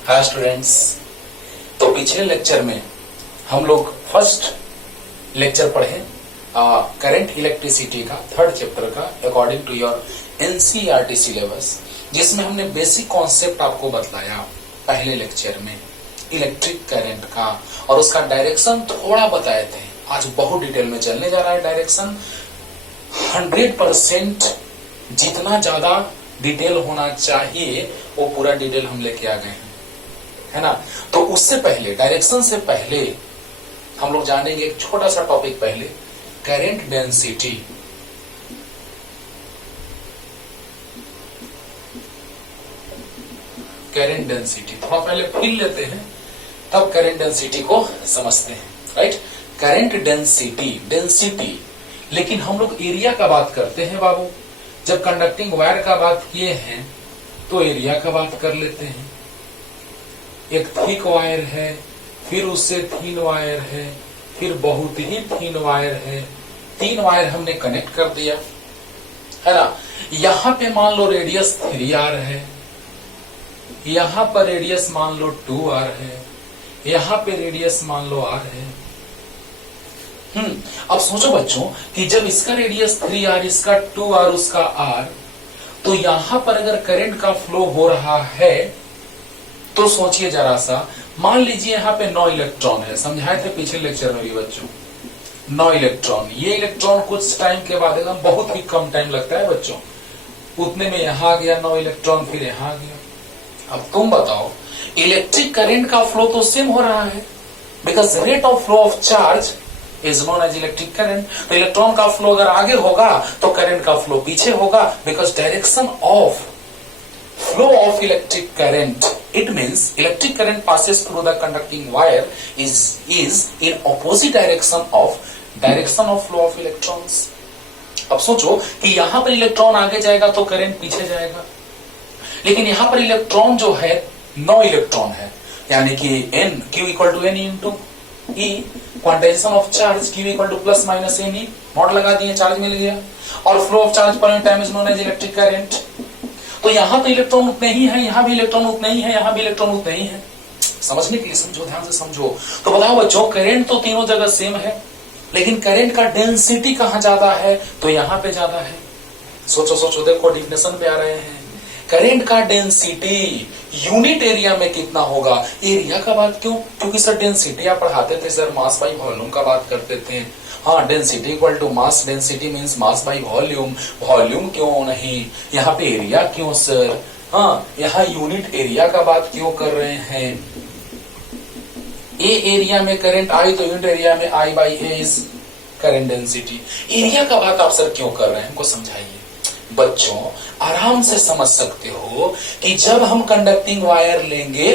Hi students. तो पिछले lecture में हम लोग फर्स्ट लेक्चर पढ़े करंट इलेक्ट्रिसिटी का थर्ड चैप्टर का according to your NCERT syllabus, जिसमें हमने बेसिक कॉन्सेप्ट आपको बतलाया पहले लेक्चर में इलेक्ट्रिक करंट का, और उसका डायरेक्शन थोड़ा बताए थे। आज बहुत डिटेल में चलने जा रहा है डायरेक्शन। 100% जितना ज्यादा डिटेल होना चाहिए वो पूरा डिटेल हम लेके आ गए हैं, है ना। तो उससे पहले, डायरेक्शन से पहले हम लोग जानेंगे एक छोटा सा टॉपिक पहले, करंट डेंसिटी। करंट डेंसिटी थोड़ा पहले फील लेते हैं, तब करंट डेंसिटी को समझते हैं, राइट। करंट डेंसिटी, डेंसिटी, लेकिन हम लोग एरिया का बात करते हैं बाबू। जब कंडक्टिंग वायर का बात किए हैं तो एरिया का बात कर लेते हैं। एक थिक वायर है, फिर उससे थिन वायर है, फिर बहुत ही थिन वायर है। 3 वायर हमने कनेक्ट कर दिया, है ना। यहां पे मान लो रेडियस 3r है, यहां पर रेडियस मान लो 2r है, यहां पे रेडियस मान लो r है। अब सोचो बच्चों कि जब इसका रेडियस 3r, इसका 2r, उसका r, तो यहां पर अगर करंट का फ्लो हो रहा है तो सोचिए जरा सा, मान लीजिए यहां पे 9 इलेक्ट्रॉन है। समझाए थे पिछले लेक्चर में भी बच्चों, 9 इलेक्ट्रॉन। ये इलेक्ट्रॉन कुछ टाइम के बाद, एकदम बहुत ही कम टाइम लगता है बच्चों, उतने में यहां आ गया 9 इलेक्ट्रॉन, फिर यहां आ गया। अब तुम बताओ, इलेक्ट्रिक करंट का फ्लो तो सेम हो रहा है, because rate of flow of charge is known as electric current. तो इलेक्ट्रॉन का फ्लो अगर आगे होगा तो करंट का फ्लो पीछे होगा, because direction of flow of electric current, it means electric current passes through the conducting wire is in opposite direction of flow of electrons. अब सोचो कि यहां पर इलेक्ट्रॉन आगे जाएगा तो करंट पीछे जाएगा, लेकिन यहां पर इलेक्ट्रॉन जो है 9 इलेक्ट्रॉन है, यानी कि n q equal to n into e, quantization of charge q equal to plus minus n e, mod लगा दिए, चार्ज मिल गया, और flow of charge per time is known as electric current. तो यहां तो इलेक्ट्रॉन उतने ही है, यहां भी इलेक्ट्रॉन उतने ही है, यहां भी इलेक्ट्रॉन उतने ही है। समझने के लिए समझो, ध्यान से समझो। तो बताओ बच्चों, करंट तो तीनों जगह सेम है, लेकिन करंट का डेंसिटी कहां ज्यादा है? तो यहां पे ज्यादा है। सोचो सोचो, देखो डिफिनेशन पे आ रहे हैं। करंट का डेंसिटी यूनिट एरिया में कितना होगा? एरिया का बात क्यों? क्योंकि सर डेंसिटी आप पढ़ाते थे सर, मास बाई वॉल्यूम का बात करते थे। हाँ, density equal to mass, density means mass by volume. Volume क्यों नहीं, यहाँ पे एरिया क्यों सर? हाँ, यहाँ यूनिट एरिया का बात क्यों कर रहे हैं? ए एरिया में करंट आई तो यूनिट एरिया में I by A is current density. Area का बात आप सर क्यों कर रहे हैं, हमको समझाइए। बच्चों आराम से समझ सकते हो कि जब हम कंडक्टिंग वायर लेंगे,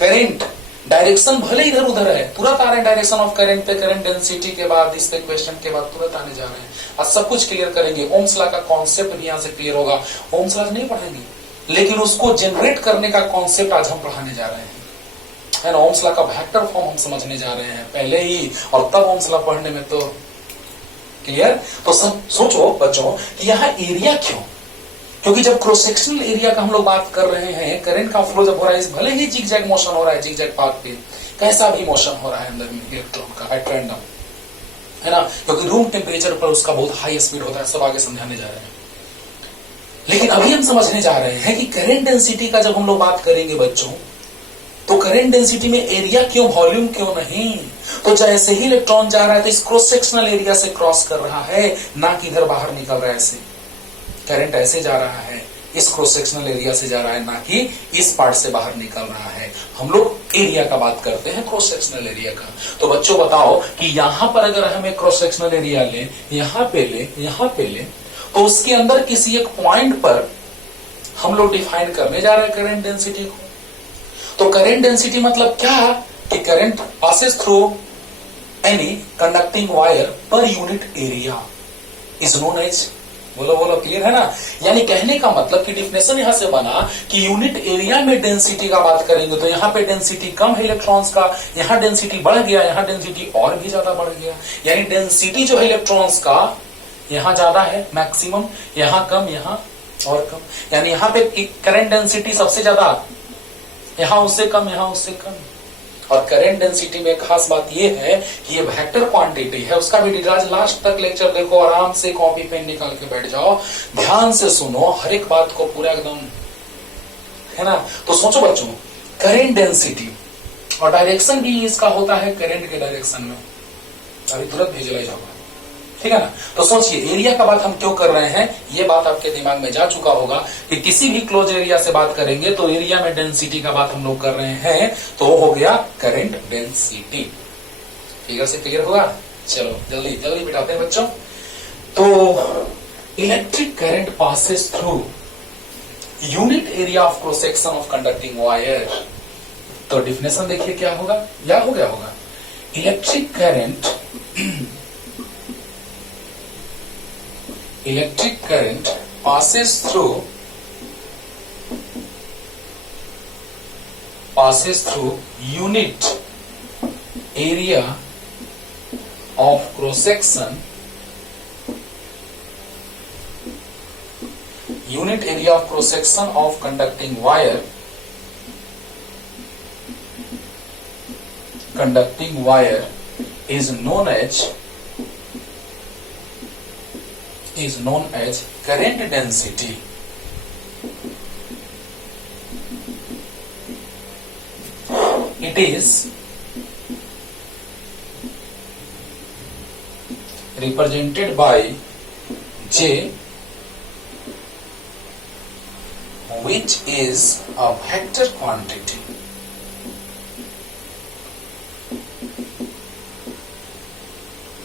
करंट डायरेक्शन भले इधर उधर है, तुरंत आ रहे हैं डायरेक्शन ऑफ करंट पे, करंट डेंसिटी के बाद, इस क्वेश्चन के बाद तुरंत आने जा रहे हैं। आज सब कुछ क्लियर करेंगे। ओम्स लॉ का कॉन्सेप्ट भी यहां से क्लियर होगा। ओम्स लॉ नहीं पढ़ेंगे, लेकिन उसको जनरेट करने का कॉन्सेप्ट आज हम पढ़ाने जा रहे हैं, है ना। ओम्स लॉ का वेक्टर फॉर्म हम समझने जा रहे हैं पहले ही, और तब ओम्स लॉ पढ़ने में तो क्लियर। तो सब सोचो बच्चों कि यहाँ एरिया क्यों? क्योंकि जब क्रॉस सेक्शनल एरिया का हम लोग बात कर रहे हैं, करंट का फ्लो जब हो रहा है, भले ही जिगजैग मोशन हो रहा है, जिगजैग पाथ पे कैसा भी मोशन हो रहा है अंदर में इलेक्ट्रॉन का एट रैंडम, है ना, क्योंकि रूम टेम्परेचर पर उसका बहुत हाई स्पीड होता है। सब आगे समझाने जा रहे हैं, लेकिन अभी हम समझने जा रहे हैं कि करंट डेंसिटी का जब हम लोग बात करेंगे बच्चों, तो करंट डेंसिटी में एरिया क्यों, वॉल्यूम क्यों नहीं? तो जैसे ही इलेक्ट्रॉन जा रहा है तो इस क्रॉस सेक्शनल एरिया से क्रॉस कर रहा है, ना कि इधर बाहर निकल रहा है। ऐसे करंट ऐसे जा रहा है, इस क्रॉस सेक्शनल एरिया से जा रहा है, ना कि इस पार्ट से बाहर निकल रहा है। हम लोग एरिया का बात करते हैं, क्रॉस सेक्शनल एरिया का। तो बच्चों बताओ कि यहां पर अगर हम एक क्रॉस सेक्शनल एरिया लें, यहां पे ले, यहां पे ले, तो उसके अंदर किसी एक पॉइंट पर हम लोग डिफाइन करने जा रहे हैं करंट डेंसिटी को। तो करंट डेंसिटी मतलब क्या कि current passes through any conducting wire per unit area is known as, बोलो बोलो, क्लियर है ना। यानी कहने का मतलब कि डिफिनेशन यहां से बना कि यूनिट एरिया में डेंसिटी का बात करेंगे तो यहां पे डेंसिटी कम है इलेक्ट्रॉन्स का, यहां डेंसिटी बढ़ गया, यहां डेंसिटी और भी ज्यादा बढ़ गया। यानी डेंसिटी जो है इलेक्ट्रॉन्स का यहां ज्यादा है मैक्सिमम, यहां कम, यहां और कम। यानी यहां पे करंट डेंसिटी सबसे ज्यादा यहां उससे कम, यहां उससे कम। और करंट डेंसिटी में खास बात यह है कि ये वेक्टर क्वांटिटी है, उसका भी डिटेल लास्ट तक लेक्चर देखो, आराम से कॉपी पेन निकाल के बैठ जाओ, ध्यान से सुनो हर एक बात को पूरा एकदम, है ना। तो सोचो बच्चों, करंट डेंसिटी और डायरेक्शन भी इसका होता है करंट के डायरेक्शन में, अभी तुरंत भेज ले जाऊंगा, ठीक है ना। तो सोचिए एरिया का बात हम क्यों कर रहे हैं, ये बात आपके दिमाग में जा चुका होगा कि किसी भी क्लोज एरिया से बात करेंगे तो एरिया में डेंसिटी का बात हम लोग कर रहे हैं, तो वो हो गया करंट डेंसिटी। फिगर से क्लियर हुआ? चलो जल्दी जल्दी बिठाते हैं बच्चों। तो electric current passes through unit area of cross section of conducting wire. तो डिफिनेशन देखिए क्या होगा, या हो गया होगा, electric current passes through unit area of cross section of conducting wire is known as current density. It is represented by J, which is a vector quantity.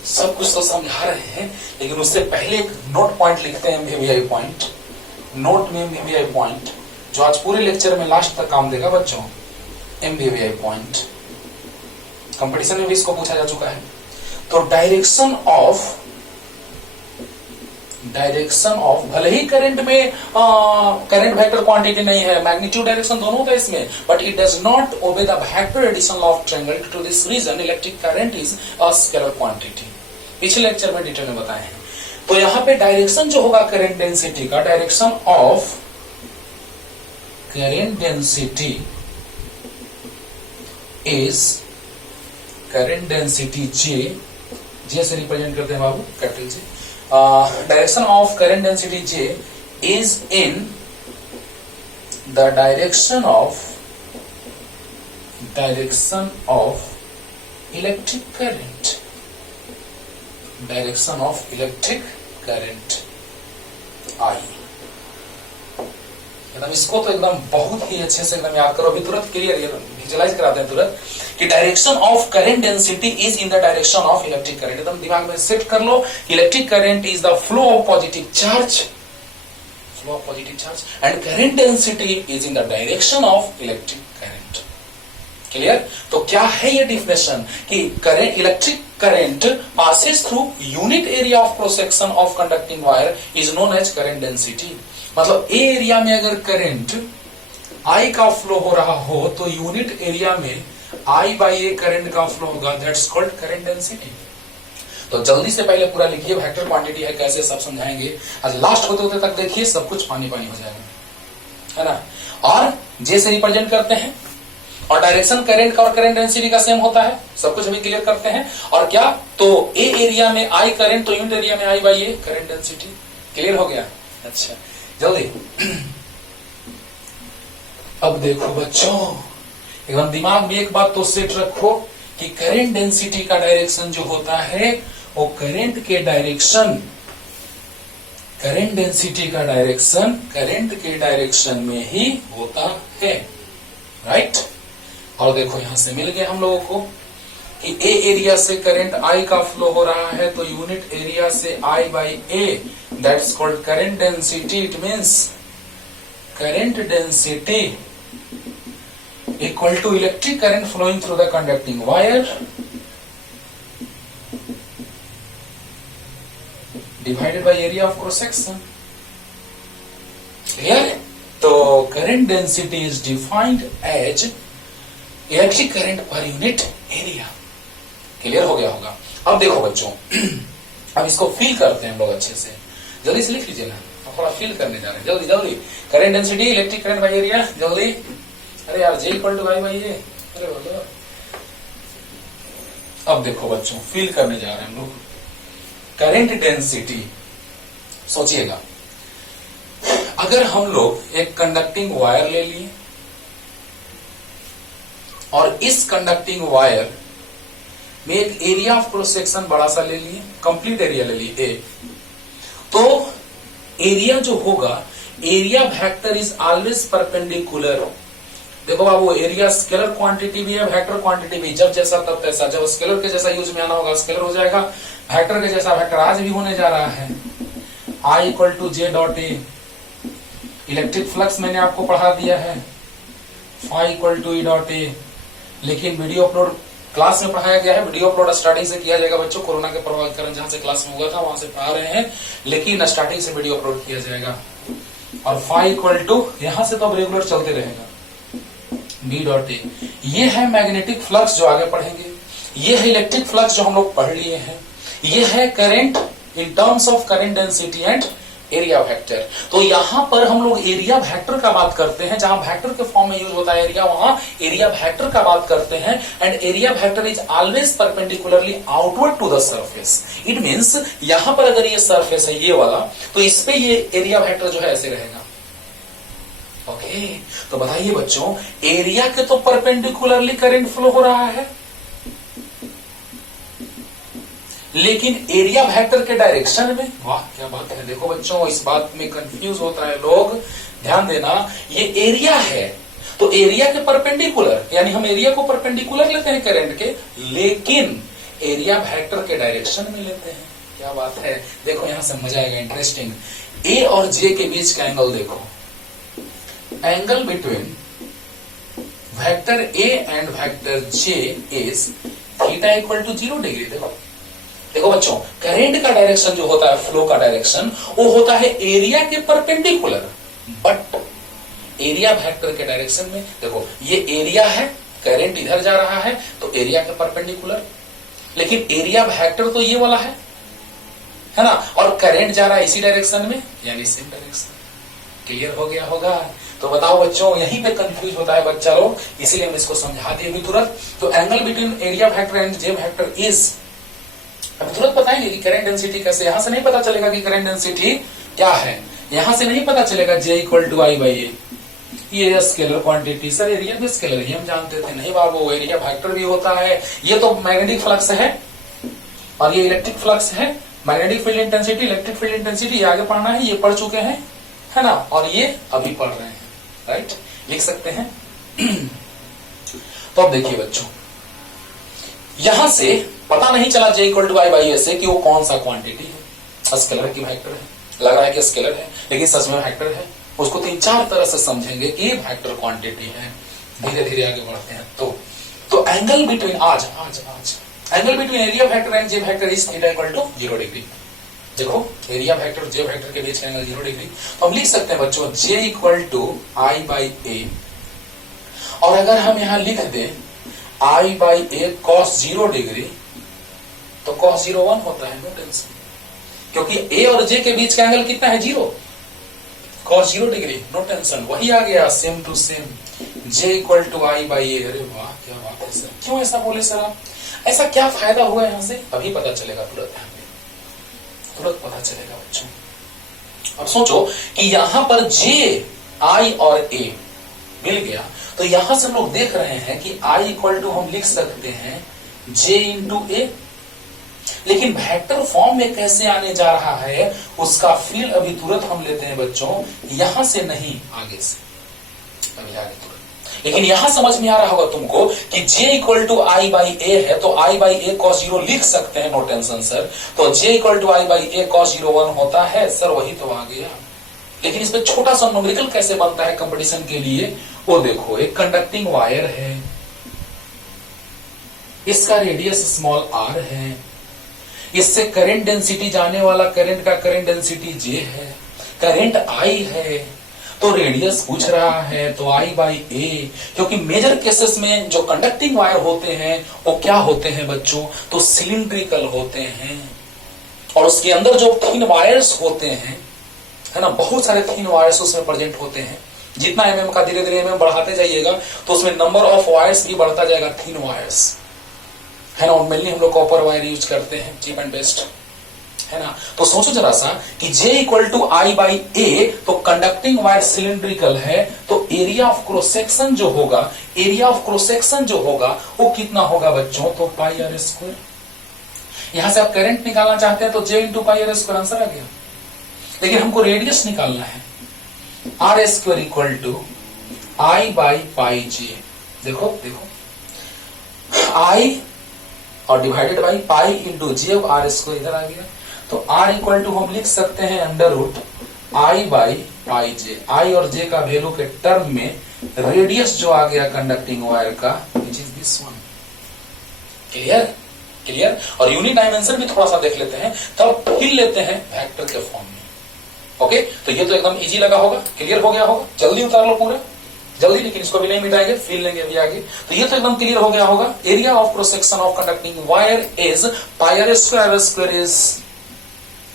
सब कुछ तो समझा रहे हैं, लेकिन उससे पहले एक नोट पॉइंट लिखते हैं, एमवीवीआई पॉइंट। नोट में एमवीवीआई पॉइंट जो आज पूरे लेक्चर में लास्ट तक काम देगा बच्चों, एमवीवीआई पॉइंट। कंपटीशन में भी इसको पूछा जा चुका है। तो डायरेक्शन ऑफ भले ही करंट में करंट वेक्टर क्वांटिटी नहीं है, मैग्नीट्यूड डायरेक्शन दोनों होता है इसमें, but it does not obey the vector addition law of triangle. To this reason electric current is a scalar quantity. पिछले लेक्चर में डिटेल में बताए हैं। तो यहां पे डायरेक्शन जो होगा करंट डेंसिटी का, direction of current density is current density J से रिप्रेजेंट करते हैं बाबू, capital J. Direction of current density J is in the direction of electric current, direction of electric current I. एकदम इसको तो एकदम बहुत ही अच्छे से एकदम याद करो, अभी तुरंत क्लियर विजुअलाइज कराते हैं तुरंत कि direction of current density is in the direction of electric current. एकदम दिमाग में सेट कर लो, electric current is the flow of positive charge, and current density is in the direction of electric current. Clear? तो क्या है ये definition कि current, electric current passes through unit area of cross section of conducting wire is known as current density. मतलब A area में अगर current I का flow हो रहा हो तो यूनिट एरिया में आई बाई ए करंट का फ्लो होगा, दैट्स कॉल्ड करंट डेंसिटी। तो जल्दी से पहले पूरा लिखिए, वेक्टर क्वांटिटी है कैसे सब समझाएंगे, आज लास्ट होते होते तक देखिए सब कुछ पानी पानी हो जाएगा, है ना। और जे से रिप्रेजेंट करते हैं, और डायरेक्शन करंट का और करंट डेंसिटी का सेम होता है, सब कुछ अभी क्लियर करते हैं। और क्या, तो ए एरिया में आई करंट, तो यूनिट एरिया में I by A current density. Clear हो गया? अच्छा जल्दी अब देखो बच्चों, एकदम दिमाग में एक बात तो सेट रखो कि करंट डेंसिटी का डायरेक्शन जो होता है वो करंट के डायरेक्शन, करंट डेंसिटी का डायरेक्शन करंट के डायरेक्शन में ही होता है, राइट। और देखो यहां से मिल गया हम लोगों को कि ए एरिया से करंट आई का फ्लो हो रहा है तो यूनिट एरिया से I by A, that's called current density. It means current density equal to electric current flowing through the conducting wire divided by area of cross section. Clear? तो current density is defined as electric current per unit area. Clear हो गया होगा? अब देखो बच्चों, अब इसको feel करते हैं हम लोग अच्छे से, जल्दी से लिख लीजिए ना, थोड़ा फील करने जा रहे हैं, जल्दी जल्दी। Current density electric current by area, जल्दी अरे यार J equal to I by A, अरे बोलो। अब देखो बच्चों, फील करने जा रहे हैं हम लोग करंट डेंसिटी। सोचिएगा, अगर हम लोग एक कंडक्टिंग वायर ले लिए और इस कंडक्टिंग वायर में एक एरिया ऑफ क्रॉस सेक्शन बड़ा सा ले लिए, कंप्लीट एरिया ले लिए ए, तो एरिया जो होगा, area vector is always perpendicular. देखो बाबू, एरिया स्केलर क्वांटिटी भी है, वेक्टर क्वांटिटी भी। जब जैसा तब तैसा, जब स्केलर के जैसा यूज में आना होगा स्केलर हो जाएगा, वेक्टर के जैसा वेक्टर आज भी होने जा रहा है। I equal to J dot A, electric flux मैंने आपको पढ़ा दिया है, phi equal to E dot A. लेकिन वीडियो अपलोड क्लास में पढ़ाया गया है, वीडियो अपलोड स्टार्टिंग से किया जाएगा बच्चों। कोरोना के प्रभाव के कारण जहां से क्लास में हुआ था वहां से पढ़ा रहे हैं, लेकिन स्टार्टिंग से वीडियो अपलोड किया जाएगा। और फाई इक्वल टू, यहां से तो अब रेगुलर चलते रहेगा, बी डॉट ए। ये है मैग्नेटिक फ्लक्स जो आगे पढ़ेंगे, ये है इलेक्ट्रिक फ्लक्स जो हम लोग पढ़ लिए हैं, ये है current in terms of current density and area vector. तो यहां पर हम लोग एरिया वेक्टर का बात करते हैं, जहां वेक्टर के फॉर्म में यूज होता है एरिया, वहां एरिया वेक्टर का बात करते हैं। And area vector is always perpendicularly outward to the surface. It means यहां पर अगर ये सरफेस है ये वाला, तो इस पे ये एरिया वेक्टर जो है ऐसे रहेगा। ओके, तो बताइए बच्चों, एरिया के तो परपेंडिकुलरली करंट फ्लो हो रहा है, लेकिन एरिया वेक्टर के डायरेक्शन में, वाह क्या बात है। देखो बच्चों, इस बात में कंफ्यूज होता है लोग, ध्यान देना। ये एरिया है तो एरिया के परपेंडिकुलर, यानी हम एरिया को परपेंडिकुलर लेते हैं करंट के, लेकिन एरिया वेक्टर के डायरेक्शन में लेते हैं। क्या बात है, देखो यहां से मजा आएगा, इंटरेस्टिंग। ए और जे के बीच का एंगल देखो, angle between vector A and vector J is theta equal to 0 degree. देखो बच्चों, करंट का डायरेक्शन जो होता है, फ्लो का डायरेक्शन, वो होता है एरिया के परपेंडिकुलर, बट एरिया वेक्टर के डायरेक्शन में। देखो ये एरिया है, करंट इधर जा रहा है तो एरिया के परपेंडिकुलर, लेकिन एरिया वेक्टर तो ये वाला है ना, और करंट जा रहा है इसी डायरेक्शन में, यानी सेम डायरेक्शन। क्लियर हो गया होगा? तो बताओ बच्चों, यहीं पे कंफ्यूज होता है बच्चा लोग, इसीलिए हम इसको समझा दिए अभी तुरंत। तो angle between area vector and J vector is, अभी तुरंत बताएंगे कि करंट डेंसिटी कैसे। यहां से नहीं पता चलेगा कि करंट डेंसिटी क्या है, यहां से नहीं पता चलेगा जे इक्वल टू आई बाई ए, ये स्केलर क्वांटिटी। सर एरिया भी स्केलर ही हम जानते थे। नहीं बाबू, एरिया वेक्टर भी होता है। ये तो मैग्नेटिक फ्लक्स है और ये इलेक्ट्रिक फ्लक्स है। Magnetic field intensity, electric field intensity आगे पढ़ना है, ये पढ़ चुके हैं, है ना, और ये अभी पढ़ रहे हैं, राइट, लिख सकते हैं। तो अब देखिए बच्चों, यहां से पता नहीं चला जे इक्वल टू आई बाई ए से कि वो कौन सा क्वांटिटी है, स्केलर की वेक्टर है, लग रहा है कि स्केलर है, लेकिन सच में वेक्टर है। उसको 3-4 तरह से समझेंगे कि वेक्टर क्वांटिटी है। धीरे धीरे आगे बढ़ते हैं। तो angle between angle between area vector and J vector is theta equal to 0 degree. देखो एरिया वेक्टर और जे वेक्टर के बीच का एंगल 0 डिग्री। तो हम लिख सकते हैं बच्चों जे इक्वल टू आई बाई ए, और अगर हम यहां लिख दें आई बाई ए कॉस 0 डिग्री, तो कॉस 0 1 होता है, नो टेंशन, क्योंकि ए और जे के बीच का एंगल कितना है, 0, कॉस 0 डिग्री, नो टेंशन। वही आ गया same to same, J equal to I by A. अरे वाह क्या बात है सर, क्यों ऐसा बोले सर आप, ऐसा क्या फायदा हुआ यहां से, अभी पता चलेगा, तुरंत पता चलेगा बच्चों। अब सोचो कि यहां पर जे, आई और ए मिल गया, तो यहां से हम लोग देख रहे हैं कि आई इक्वल टू हम लिख सकते हैं जे इंटू ए, लेकिन वेक्टर फॉर्म में कैसे आने जा रहा है उसका फील अभी तुरंत हम लेते हैं बच्चों, यहां से नहीं, आगे से, अभी आगे तुरंत। लेकिन यहां समझ में आ रहा होगा तुमको कि j equal to I by A है, तो आई बाई ए कॉस 0 लिख सकते हैं, नो टेंशन सर। तो j equal to I by A cos 0 1 होता है सर, वही तो आ गया। लेकिन इसमें छोटा सा न्यूमेरिकल कैसे बनता है कंपटीशन के लिए, वो देखो, एक कंडक्टिंग वायर है, इसका रेडियस स्मॉल r है, इससे करंट डेंसिटी जाने वाला करंट का करंट डेंसिटी J है, करंट I है, तो रेडियस पूछ रहा है तो I बाई ए। क्योंकि मेजर केसेस में जो कंडक्टिंग वायर होते हैं वो क्या होते हैं बच्चों, तो सिलिंड्रिकल होते हैं, और उसके अंदर जो थिन वायर्स होते हैं, है ना, बहुत सारे थिन वायर्स उसमें प्रेजेंट होते हैं, जितना mm का धीरे धीरे mm बढ़ाते जाइएगा तो उसमें नंबर ऑफ वायर्स भी बढ़ता जाएगा, थिन वायर्स, है ना। मेनली हम लोग कॉपर वायर यूज करते हैं, चीप एंड बेस्ट, है ना। तो सोचो जरा सा कि J equal to I by A, तो कंडक्टिंग वायर सिलिंड्रिकल है, तो एरिया ऑफ क्रॉस सेक्शन जो होगा, एरिया ऑफ क्रॉस सेक्शन जो होगा वो कितना होगा बच्चों, तो पाई आर स्क्वायर। यहां से आप करंट निकालना चाहते हैं तो J into pi R square answer आ गया, लेकिन हमको रेडियस निकालना है, R square equal to I by pi J। देखो देखो I और divided by pi into J, R square इधर आ गया, तो R इक्वल टू हम लिख सकते हैं under root I by pi J। I और J का वैल्यू के टर्म में रेडियस जो आ गया कंडक्टिंग वायर का, which is this one. Clear clear. और यूनिट डायमेंशन भी थोड़ा सा देख लेते हैं, तब फिर लेते हैं वेक्टर के फॉर्म में। ओके, तो ये तो एकदम इजी लगा होगा, क्लियर हो गया होगा। जल्दी उतार लो पूरा, जल्दी, लेकिन इसको भी नहीं मिटाएंगे, फिर लेंगे अभी आगे। तो ये तो एकदम क्लियर हो गया होगा। Area of cross section of conducting wire is pi R square, R square is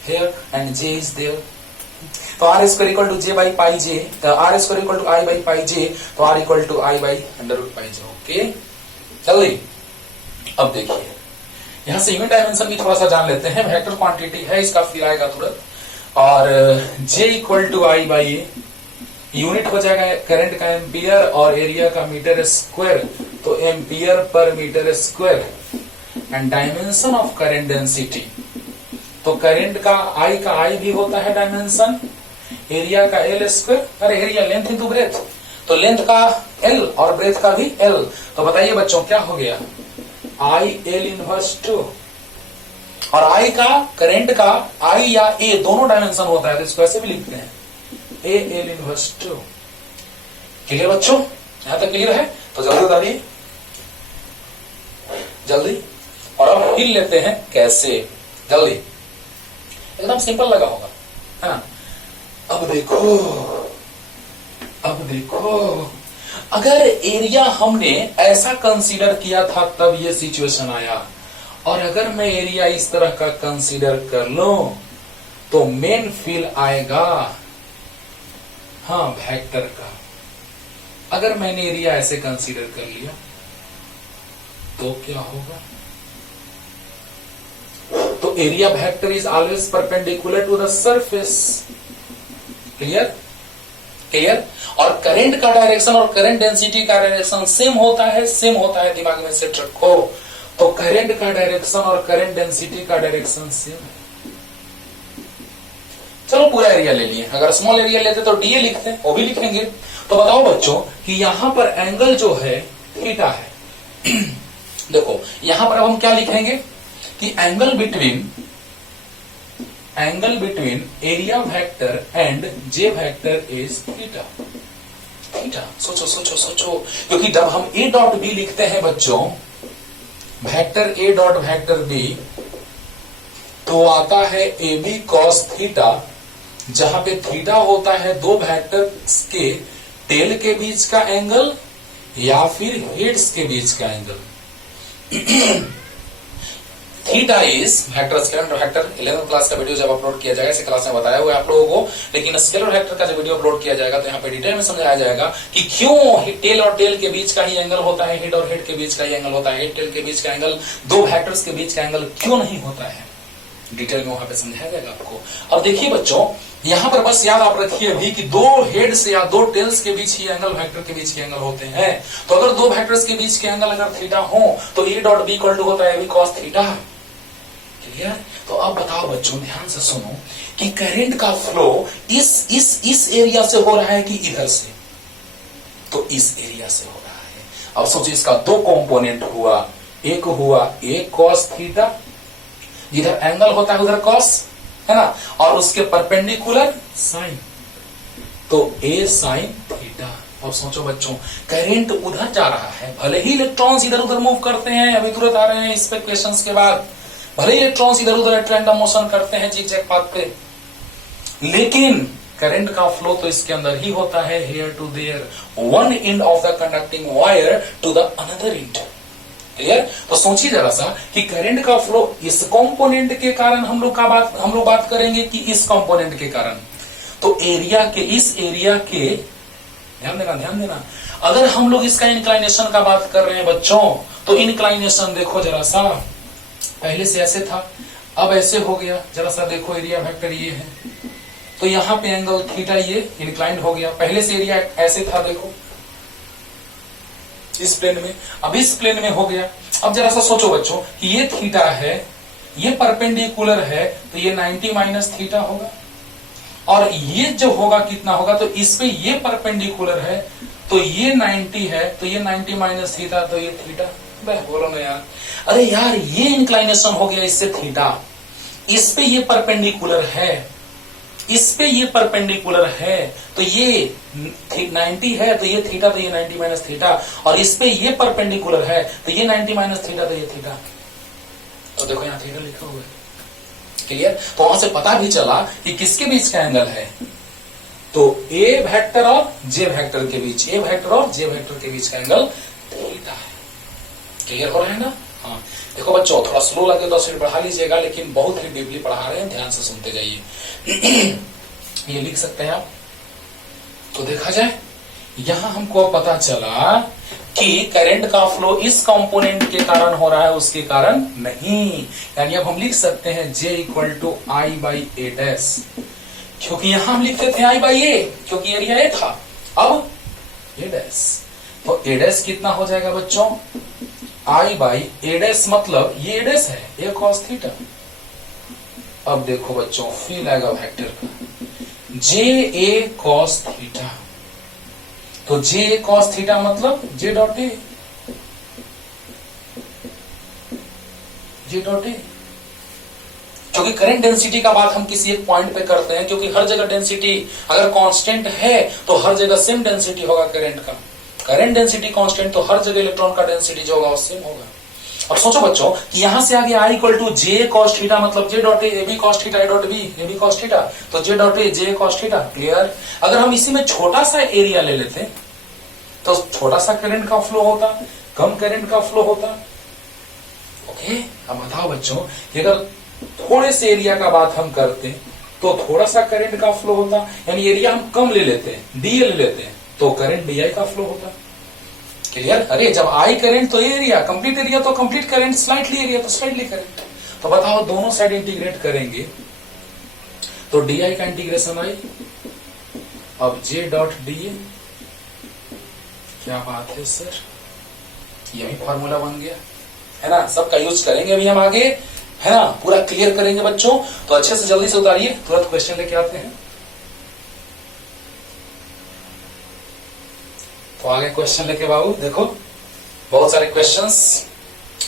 here and J is there, तो R square equal to J by pi J, R square equal to I by pi J, तो R equal to I by under root pi J। Okay, जल्दी। अब देखिए यहां से unit dimension भी थोड़ा सा जान लेते हैं, वेक्टर क्वांटिटी है इसका, फिर आएगा तुरंत। और J equal to I by A, unit हो जाएगा करंट का एम्पियर और एरिया का मीटर स्क्वायर, तो ampere per metre square, and dimension of current density, तो करंट का I का I भी होता है डायमेंशन, एरिया का L स्क्वायर, अरे एरिया लेंथ इंटू ब्रेथ, तो लेंथ का L और ब्रेथ का भी L। तो बताइए बच्चों क्या हो गया, I L इनवर्स 2, और I का करंट का I या A दोनों डायमेंशन होता है, तो इसको ऐसे भी लिखते हैं A L इनवर्स 2। क्लियर बच्चों, यहां तक क्लियर है? तो जल्दी बताइए, जल्दी। और अब फिर लेते हैं कैसे, जल्दी, एकदम सिंपल लगा होगा, है ना। अब देखो अगर एरिया हमने ऐसा कंसीडर किया था तब ये सिचुएशन आया, और अगर मैं एरिया इस तरह का कंसीडर कर लूं तो मेन फील आएगा, हाँ, वेक्टर का। अगर मैंने एरिया ऐसे कंसीडर कर लिया तो क्या होगा, तो area vector is always perpendicular to the surface. Clear clear. और करंट का डायरेक्शन और करंट डेंसिटी का डायरेक्शन सेम होता है, सेम होता है, दिमाग में सेट रखो। तो करंट का डायरेक्शन और करंट डेंसिटी का डायरेक्शन सेम है। चलो पूरा एरिया ले लिए, अगर स्मॉल एरिया लेते तो डीए लिखते, वो भी लिखेंगे। तो बताओ बच्चों कि यहां पर एंगल जो है थीटा है। देखो यहां पर अब हम क्या लिखेंगे कि angle between area vector and J vector is theta. Theta, सोचो सोचो सोचो, क्योंकि जब हम ए डॉट बी लिखते हैं बच्चों, vector A dot vector B, तो आता है ए बी कॉस थीटा, जहां पे थीटा होता है दो वेक्टर्स के टेल के बीच का एंगल या फिर हेड्स के बीच का angle. Theta is vector scalar vector 11th class का वीडियो जब अपलोड किया जाएगा, इस क्लास में बताया हुआ है आप लोगों को, लेकिन स्केलर वेक्टर का जब वीडियो अपलोड किया जाएगा तो यहाँ पे डिटेल में समझाया जाएगा कि क्यों टेल और टेल के बीच का ही एंगल होता है, हेड और हेड के बीच का ही एंगल होता है, हेड टेल के बीच का एंगल, दो वेक्टर्स के बीच का एंगल क्यों नहीं होता है, डिटेल में वहां पे समझाया जाएगा आपको। अब देखिए बच्चों, यहां पर बस याद आप रखिए भी कि दो हेड्स या दो टेल्स के बीच ही एंगल वेक्टर के बीच के एंगल होते हैं। तो अगर दो वेक्टर्स के बीच के एंगल अगर थीटा हो तो A dot B equal to होता है बी कॉस थीटा। क्लियर। तो अब बताओ बच्चों, ध्यान से सुनो कि करंट का फ्लो इस एरिया से हो रहा है कि इधर से, तो इस एरिया से हो रहा है। अब सोचिए इसका दो कंपोनेंट हुआ, एक हुआ ए कॉस थीटा, इधर एंगल होता है उधर कॉस, है ना, और उसके परपेंडिकुलर साइन, तो ए साइन थीटा। अब सोचो बच्चों, करंट उधर जा रहा है, भले ही इलेक्ट्रॉन्स इधर उधर मूव करते हैं, अभी तुरंत आ रहे हैं इस पे क्वेश्चंस के बाद, भले ही इलेक्ट्रॉन्स इधर उधर रैंडम मोशन करते हैं जिगजैग पाथ पे, लेकिन करंट का फ्लो तो इसके अंदर ही होता है, here to there, one end of the conducting wire to the another end. Clear. तो सोचिए जरा सा कि करंट का फ्लो इस कंपोनेंट के कारण हम लोग बात करेंगे कि इस कंपोनेंट के कारण, तो एरिया के, इस एरिया के ध्यान देना ध्यान देना। अगर हम लोग इसका इंक्लाइनेशन का बात कर रहे हैं बच्चों, तो इंक्लाइनेशन देखो जरा सा, पहले से ऐसे था, अब ऐसे हो गया। जरा सा देखो एरिया वेक्टर ये है, तो यहाँ पे एंगल थीटा ये इंक्लाइंड हो गया। पहले से एरिया ऐसे था, देखो इस प्लेन में, अब इस प्लेन में हो गया। अब जरा सा सोचो बच्चों कि ये थीटा है, ये परपेंडिकुलर है, तो ये 90 माइनस थीटा होगा, और ये जो होगा कितना होगा, तो इस पे ये परपेंडिकुलर है, तो ये 90 है, तो ये 90 माइनस थीटा, तो ये थीटा। बोलो ना यार, अरे यार ये इंक्लाइनेशन हो गया इससे थीटा, इस पे ये परपेंडिकुलर है, इस पे ये परपेंडिकुलर है, तो ये 90 है, तो ये थीटा, तो ये 90 माइनस थीटा, और इस पे ये परपेंडिकुलर है, तो ये 90 माइनस थीटा, तो ये थीटा। तो देखो यहाँ थीटा लिखा हुआ है, क्लियर। तो वहां से पता भी चला कि किसके बीच का एंगल है, तो ए वेक्टर और जे वेक्टर के बीच, ए वेक्टर और जे वेक्टर के बीच का एंगल थीटा है। क्लियर हो रहा है ना। हाँ देखो बच्चों, थोड़ा स्लो लगे तो स्पीड बढ़ा लीजिएगा, लेकिन बहुत ही डीपली पढ़ा रहे हैं, ध्यान से सुनते जाइए। ये लिख सकते हैं आप। तो देखा जाए, यहां हमको पता चला कि करंट का फ्लो इस कंपोनेंट के कारण हो रहा है, उसके कारण नहीं। यानी अब हम लिख सकते हैं J equal to I by A dash, क्योंकि यहां हम लिखते थे आई बाई ए, क्योंकि एरिया ए था, अब ए डैश, तो ए डैश कितना हो जाएगा बच्चों, आई बाई ए डैश, मतलब ये ए डैश है, ए कॉस थीटा। अब देखो बच्चों फील आएगा वेक्टर का, जे ए कॉस थीटा, तो जे ए कॉस थीटा मतलब J dot A, J dot ए। क्योंकि करंट डेंसिटी का बात हम किसी एक पॉइंट पे करते हैं, क्योंकि हर जगह डेंसिटी अगर कांस्टेंट है तो हर जगह सेम डेंसिटी होगा करंट का। करंट डेंसिटी कांस्टेंट, तो हर जगह इलेक्ट्रॉन का डेंसिटी जो होगा वो सेम होगा। अब सोचो बच्चों कि यहां से आगे I equal to J cos theta, मतलब J dot A B cos theta, A dot B A B cos theta, तो J dot A J cos theta. Clear. अगर हम इसी में छोटा सा एरिया ले लेते तो छोटा सा करंट का फ्लो होता, कम करंट का फ्लो होता। ओके, अब बताओ बच्चों कि अगर थोड़े से एरिया का बात हम करते तो थोड़ा सा करंट का फ्लो होता, यानी एरिया हम कम ले लेते हैं, डी ले लेते हैं, तो करंट डी आई का फ्लो होता। क्लियर। अरे जब आई करंट तो एरिया, कंप्लीट एरिया तो कंप्लीट करंट, स्लाइटली एरिया तो स्लाइटली करंट। तो बताओ दोनों साइड इंटीग्रेट करेंगे तो डी आई का इंटीग्रेशन आई, अब जे डॉट डी ए। क्या बात है सर, ये भी फॉर्मूला बन गया है ना, सबका यूज करेंगे अभी हम आगे, है ना, पूरा क्लियर करेंगे बच्चों। तो अच्छे से जल्दी से उतारिए, तुरंत क्वेश्चन लेके आते हैं। तो आगे क्वेश्चन लेके बाबू देखो, बहुत सारे क्वेश्चंस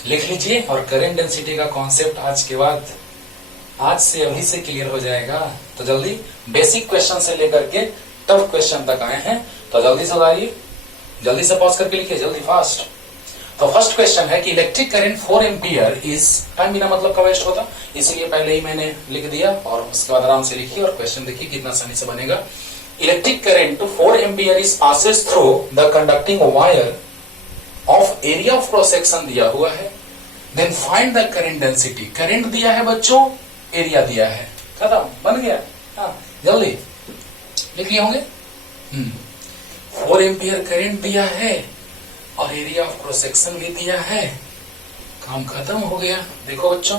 लिख लीजिए, और करंट डेंसिटी का कॉन्सेप्ट आज के बाद, आज से अभी से क्लियर हो जाएगा। तो जल्दी बेसिक क्वेश्चन से लेकर के टफ क्वेश्चन तक आए हैं, तो जल्दी से उतारिए, जल्दी से पॉज करके लिखिए, जल्दी फास्ट। तो फर्स्ट क्वेश्चन है कि electric current 4 ampere is, time बिना मतलब का वेस्ट होता, इसलिए पहले ही मैंने लिख दिया, और उसके बाद आराम से लिखिए और क्वेश्चन देखिए कितना आसानी से बनेगा। Electric current 4 ampere is passes through the conducting wire of area of cross section दिया हुआ है, then find the current density. Current दिया है बच्चों, एरिया दिया है, खत्म, बन गया। हाँ जल्दी लिख लिए होंगे। 4 एम्पियर करंट दिया है और एरिया ऑफ क्रॉस सेक्शन भी दिया है, काम खत्म हो गया। देखो बच्चों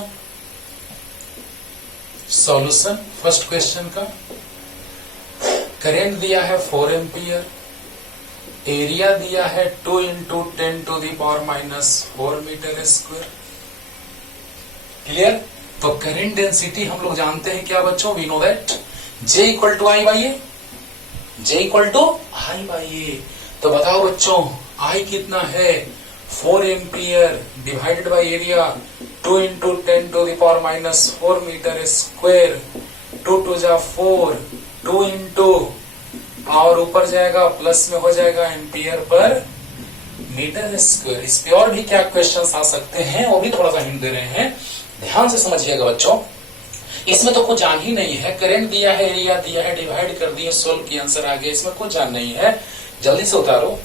सॉल्यूशन फर्स्ट क्वेश्चन का, करंट दिया है 4 एम्पियर, एरिया दिया है 2 into 10 to the power minus 4 metre square. Clear. तो करंट डेंसिटी हम लोग जानते हैं क्या बच्चों, we know that J equal to I by A, J equal to I by A. तो बताओ बच्चों I कितना है, 4 ampere divided by area 2 into 10 to the power minus 4 metre square, 2 to जा 4, 2 इंटू पावर ऊपर जाएगा प्लस में हो जाएगा एम्पियर पर मीटर स्क्वायर। इस पे और भी क्या क्वेश्चंस आ सकते हैं, वो भी थोड़ा सा हिंट दे रहे हैं, ध्यान से समझिएगा बच्चों। इसमें तो कुछ जान ही नहीं है, करंट दिया है, एरिया दिया है, डिवाइड कर दिए, सोल्व की आंसर आ गया, इसमें कुछ जान नहीं है। जल्दी से उतारो,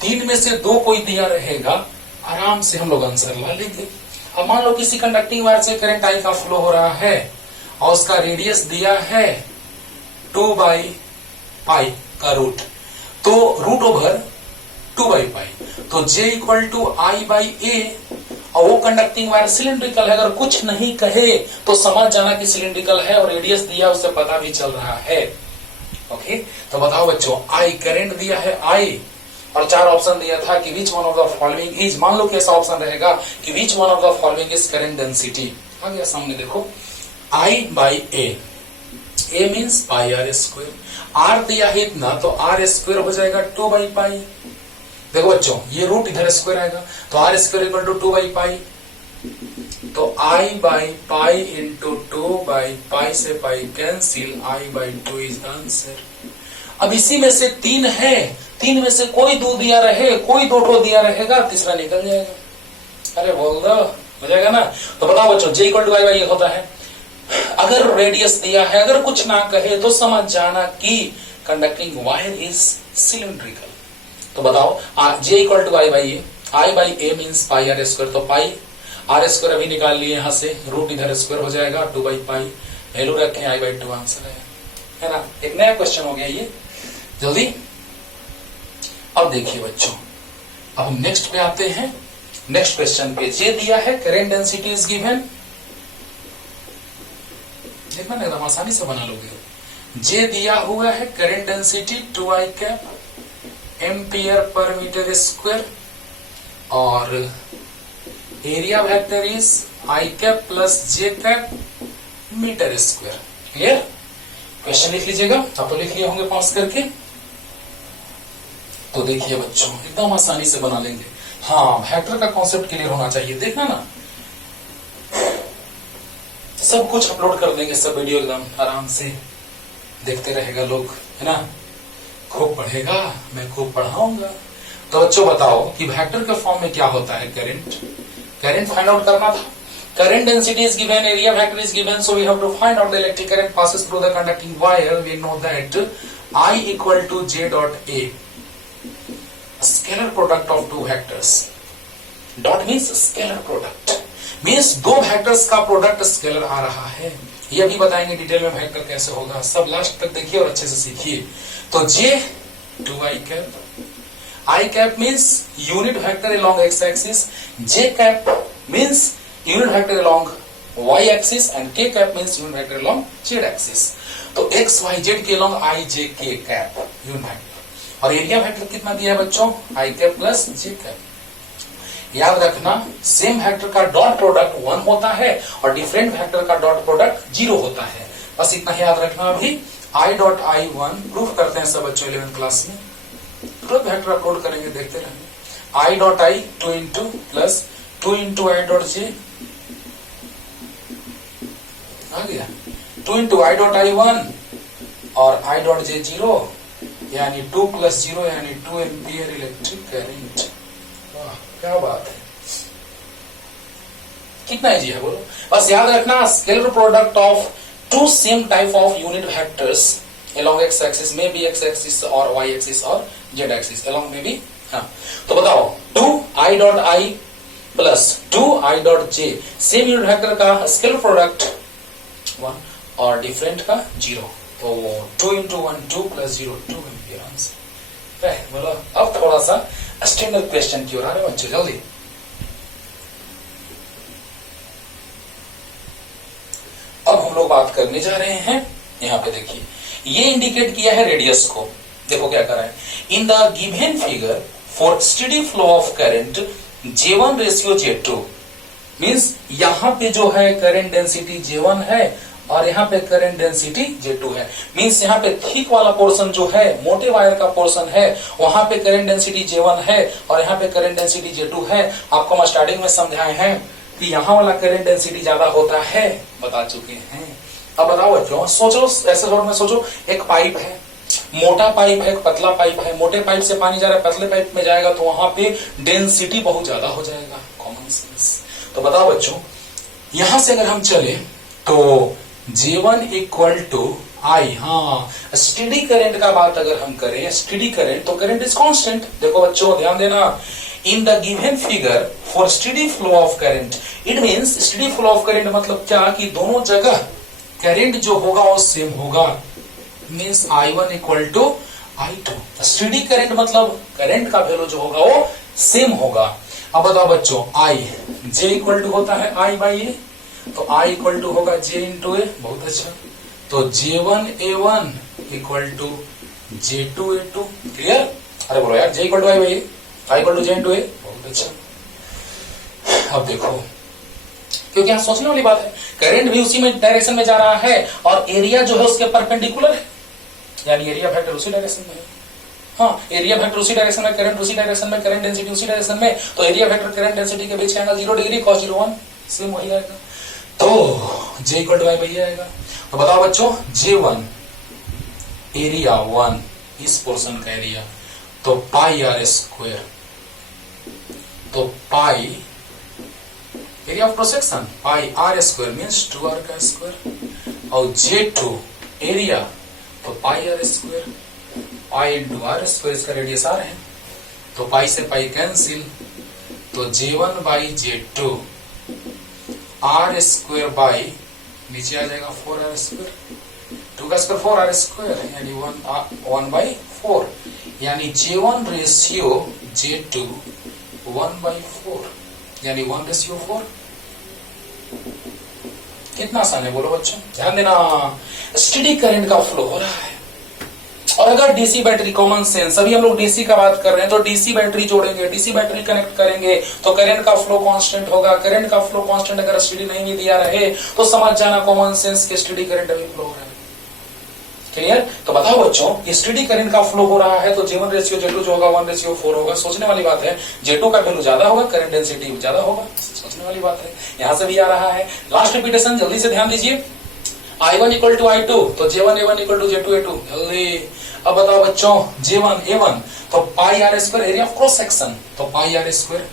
3 में से 2 कोई दिया रहेगा, आराम से हम लोग आंसर ला लेंगे। अब मान लो किसी कंडक्टिंग वायर से करंट आई का फ्लो हो रहा है और उसका रेडियस दिया है 2 बाई पाई का रूट, तो रूट ओवर 2/पाई, तो J equal to I by A, और वो कंडक्टिंग वायर सिलिंड्रिकल है। अगर कुछ नहीं कहे तो समझ जाना कि सिलिंड्रिकल है, और रेडियस दिया उससे पता भी चल रहा है। ओके, तो बताओ बच्चों, I करंट दिया है I, और 4 ऑप्शन दिया था कि which one of the following is, मान लो कि ऐसा ऑप्शन रहेगा कि which one of the following is current density. आ गया सामने, देखो I by A, A means pi R square, R दिया है इतना तो R स्क्वायर हो जाएगा 2/पाई। देखो बच्चों, ये रूट इधर स्क्वायर आएगा तो R स्क्वायर इक्वल टू 2/पाई, तो I बाई पाई इंटू 2/पाई से pi cancel, I by 2 is the answer. अब इसी में से 3 है, 3 में से कोई 2 दिया रहे, कोई 2 ठो दिया रहेगा, तीसरा निकल जाएगा। अरे बोल दो, हो जाएगा ना। तो बताओ बच्चों, J equal to I by होता है। अगर रेडियस दिया है, अगर कुछ ना कहे तो समझ जाना कि कंडक्टिंग वायर इज सिलिंड्रिकल। तो बताओ, J equal to I by A means pi R square, तो पाई आर स्क्वायर अभी निकाल लिए यहां से, रूट इधर स्क्वायर हो जाएगा 2/पाई, वैल्यू रखें I बाई 2 आंसर है ना। एक नया क्वेश्चन हो गया ये, जल्दी। अब देखिए बच्चों, अब हम नेक्स्ट पे आते हैं, नेक्स्ट क्वेश्चन पे। J दिया है, करंट डेंसिटी इज गिवन, देखना ना एकदम आसानी से बना लोगे। J दिया हुआ है, current density 2I cap ampere per metre square, और area vector is I cap plus J cap metre square. Clear? Question लिख लीजिएगा, आप तो लिख लिए होंगे पास करके। तो देखिए बच्चों, एकदम आसानी से बना लेंगे। हाँ, वेक्टर का कॉन्सेप्ट क्लियर होना चाहिए, देखना ना, सब कुछ अपलोड कर देंगे, सब वीडियो एकदम आराम से देखते रहेगा लोग, है ना। खूब पढ़ेगा, मैं खूब पढ़ाऊंगा। तो बच्चों बताओ कि वेक्टर के फॉर्म में क्या होता है, करंट फाइंड आउट करना था। Current density is given, area vector is given, so we have to find out the electric current passes through the conducting wire. We know that I equal to J dot A, scalar product of two vectors. Dot means scalar product, means दो vectors का product scalar आ रहा है। ये अभी बताएंगे detail में vector कैसे होगा, सब लास्ट तक देखिए और अच्छे से सीखिए। तो J 2I cap, I cap means unit vector along x axis, J cap means unit vector along y axis, and K cap means unit vector along z axis. तो x y z के along I J K cap unit vector, और area vector कितना दिया है बच्चों, I cap plus J cap. याद रखना, same vector का डॉट प्रोडक्ट 1 होता है और डिफरेंट वेक्टर का डॉट प्रोडक्ट 0 होता है। बस इतना ही याद रखना। अभी I डॉट I 1 प्रूफ करते हैं सब बच्चों 11th क्लास में, तुरंत वेक्टर अपलोड करेंगे, देखते रहेंगे। I dot I 2 into plus 2 into I dot J आ गया, 2 इंटू I डॉट I 1 और I डॉट J 0, यानी 2 प्लस 0 यानी 2 एम्पियर इलेक्ट्रिक करंट। क्या बात है, कितना इजी है बोलो। बस याद रखना, scalar product of two same type of unit vectors along x axis में भी x एक्सिस और y एक्सिस और z एक्सिस along में भी। हाँ, तो बताओ 2I dot I plus 2I dot J, same unit vector का स्केलर प्रोडक्ट 1 और डिफरेंट का 0, तो 2 इंटू 1 2 प्लस 0 2 एम्पियर आंसर। बोलो, अब थोड़ा सा स्टैंडर्ड क्वेश्चन की ओर आ रहे हो बच्चे, जल्दी। अब हम लोग बात करने जा रहे हैं, यहां पे देखिए, ये इंडिकेट किया है रेडियस को। देखो क्या कर रहा है, in the given figure for steady flow of current J1 ratio J2, means यहां पे जो है करंट डेंसिटी J1 है और यहाँ पे करंट डेंसिटी J2 है। मींस यहाँ पे थिक वाला पोर्शन जो है, मोटे वायर का पोर्शन है, वहां पे करंट डेंसिटी J1 है और यहाँ पे करंट डेंसिटी J2 है। आपको हम स्टार्टिंग में समझाए हैं कि यहाँ वाला करंट डेंसिटी ज्यादा होता है, बता चुके हैं। अब बताओ बच्चों, सोचो ऐसे थोड़ा में सोचो, एक पाइप है, मोटा पाइप है, पतला पाइप है। मोटे पाइप से पानी जा रहा है, पतले पाइप में जाएगा तो वहां पे डेंसिटी बहुत ज्यादा हो जाएगा, कॉमन सेंस। तो बताओ बच्चों, यहां से अगर हम चले तो J1 इक्वल टू I, हाँ स्टेडी करंट का बात अगर हम करें, स्टेडी करंट, तो करंट इज कांस्टेंट। देखो बच्चों ध्यान देना, in the given figure for steady flow of current, it means steady flow of current मतलब क्या कि दोनों जगह करंट जो होगा वो सेम होगा। Means I1 equal to I2। Steady current मतलब करंट का वैल्यू जो होगा वो सेम होगा। अब बताओ बच्चों, I J इक्वल टू होता है I बाई ए, तो I इक्वल टू होगा J इंटू ए। बहुत अच्छा, तो J1A1 equal to J2A2। Clear? अरे बोलो यार, J equal to I by A, I equal to J into A. बहुत अच्छा। अब देखो, क्योंकि यहां सोचने वाली बात है, करंट भी उसी में डायरेक्शन में जा रहा है और एरिया जो है उसके परपेंडिकुलर है, यानी एरिया वेक्टर उसी डायरेक्शन में है। हाँ, एरिया वेक्टर उसी डायरेक्शन में, करंट उसी डायरेक्शन में, करंट डेंसिटी उसी डायरेक्शन में, तो एरिया वेक्टर करंट डेंसिटी के बीच का एंगल 0 डिग्री cos 01 सेम वही आएगा। तो J equal to I by आएगा। तो बताओ बच्चों, J1 एरिया 1 इस पोर्शन का एरिया, तो पाई आर स्क्वायर, तो pi area of cross section pi R square means 2r का स्क्वायर, और J2 एरिया तो pi R square, pi into R square, इसका रेडियस आर है, तो पाई से पाई कैंसिल, तो J1 by J2 are square by नीचे आ जाएगा 4r स्क्वायर, 2 का स्क्वायर 4r स्क्वायर यानी 1 बाई 4, यानी J1 रेशियो J2 1 बाई 4 यानी 1 रेशियो 4। कितना आसान है बोलो बच्चों, ध्यान देना। स्टेडी करंट का फ्लो हो रहा है, और अगर डीसी बैटरी, कॉमन सेंस, अभी हम लोग डीसी का बात कर रहे हैं, तो डीसी बैटरी जोड़ेंगे, डीसी बैटरी कनेक्ट करेंगे तो करंट का फ्लो कांस्टेंट होगा। करंट का फ्लो कांस्टेंट अगर स्टेडी नहीं भी दिया रहे तो समझ जाना कॉमन सेंस के स्टेडी करंट अभी फ्लो हो रहा है। क्लियर? तो बताओ बच्चों, स्टेडी करंट का फ्लो हो रहा है तो J1 रेशियो J2 जो होगा 1 रेशियो 4 होगा। सोचने वाली बात है, J2 का वैल्यू ज्यादा होगा, करंट डेंसिटी ज्यादा होगा, सोचने वाली बात है। यहां से भी आ रहा है। लास्ट रिपीटेशन जल्दी से ध्यान दीजिए, I1 इक्वल टू I2 तो J1A1 इक्वल टू J2A2। जल्दी अब बताओ बच्चों, J1A1 तो pi R square area of cross section, तो pi R square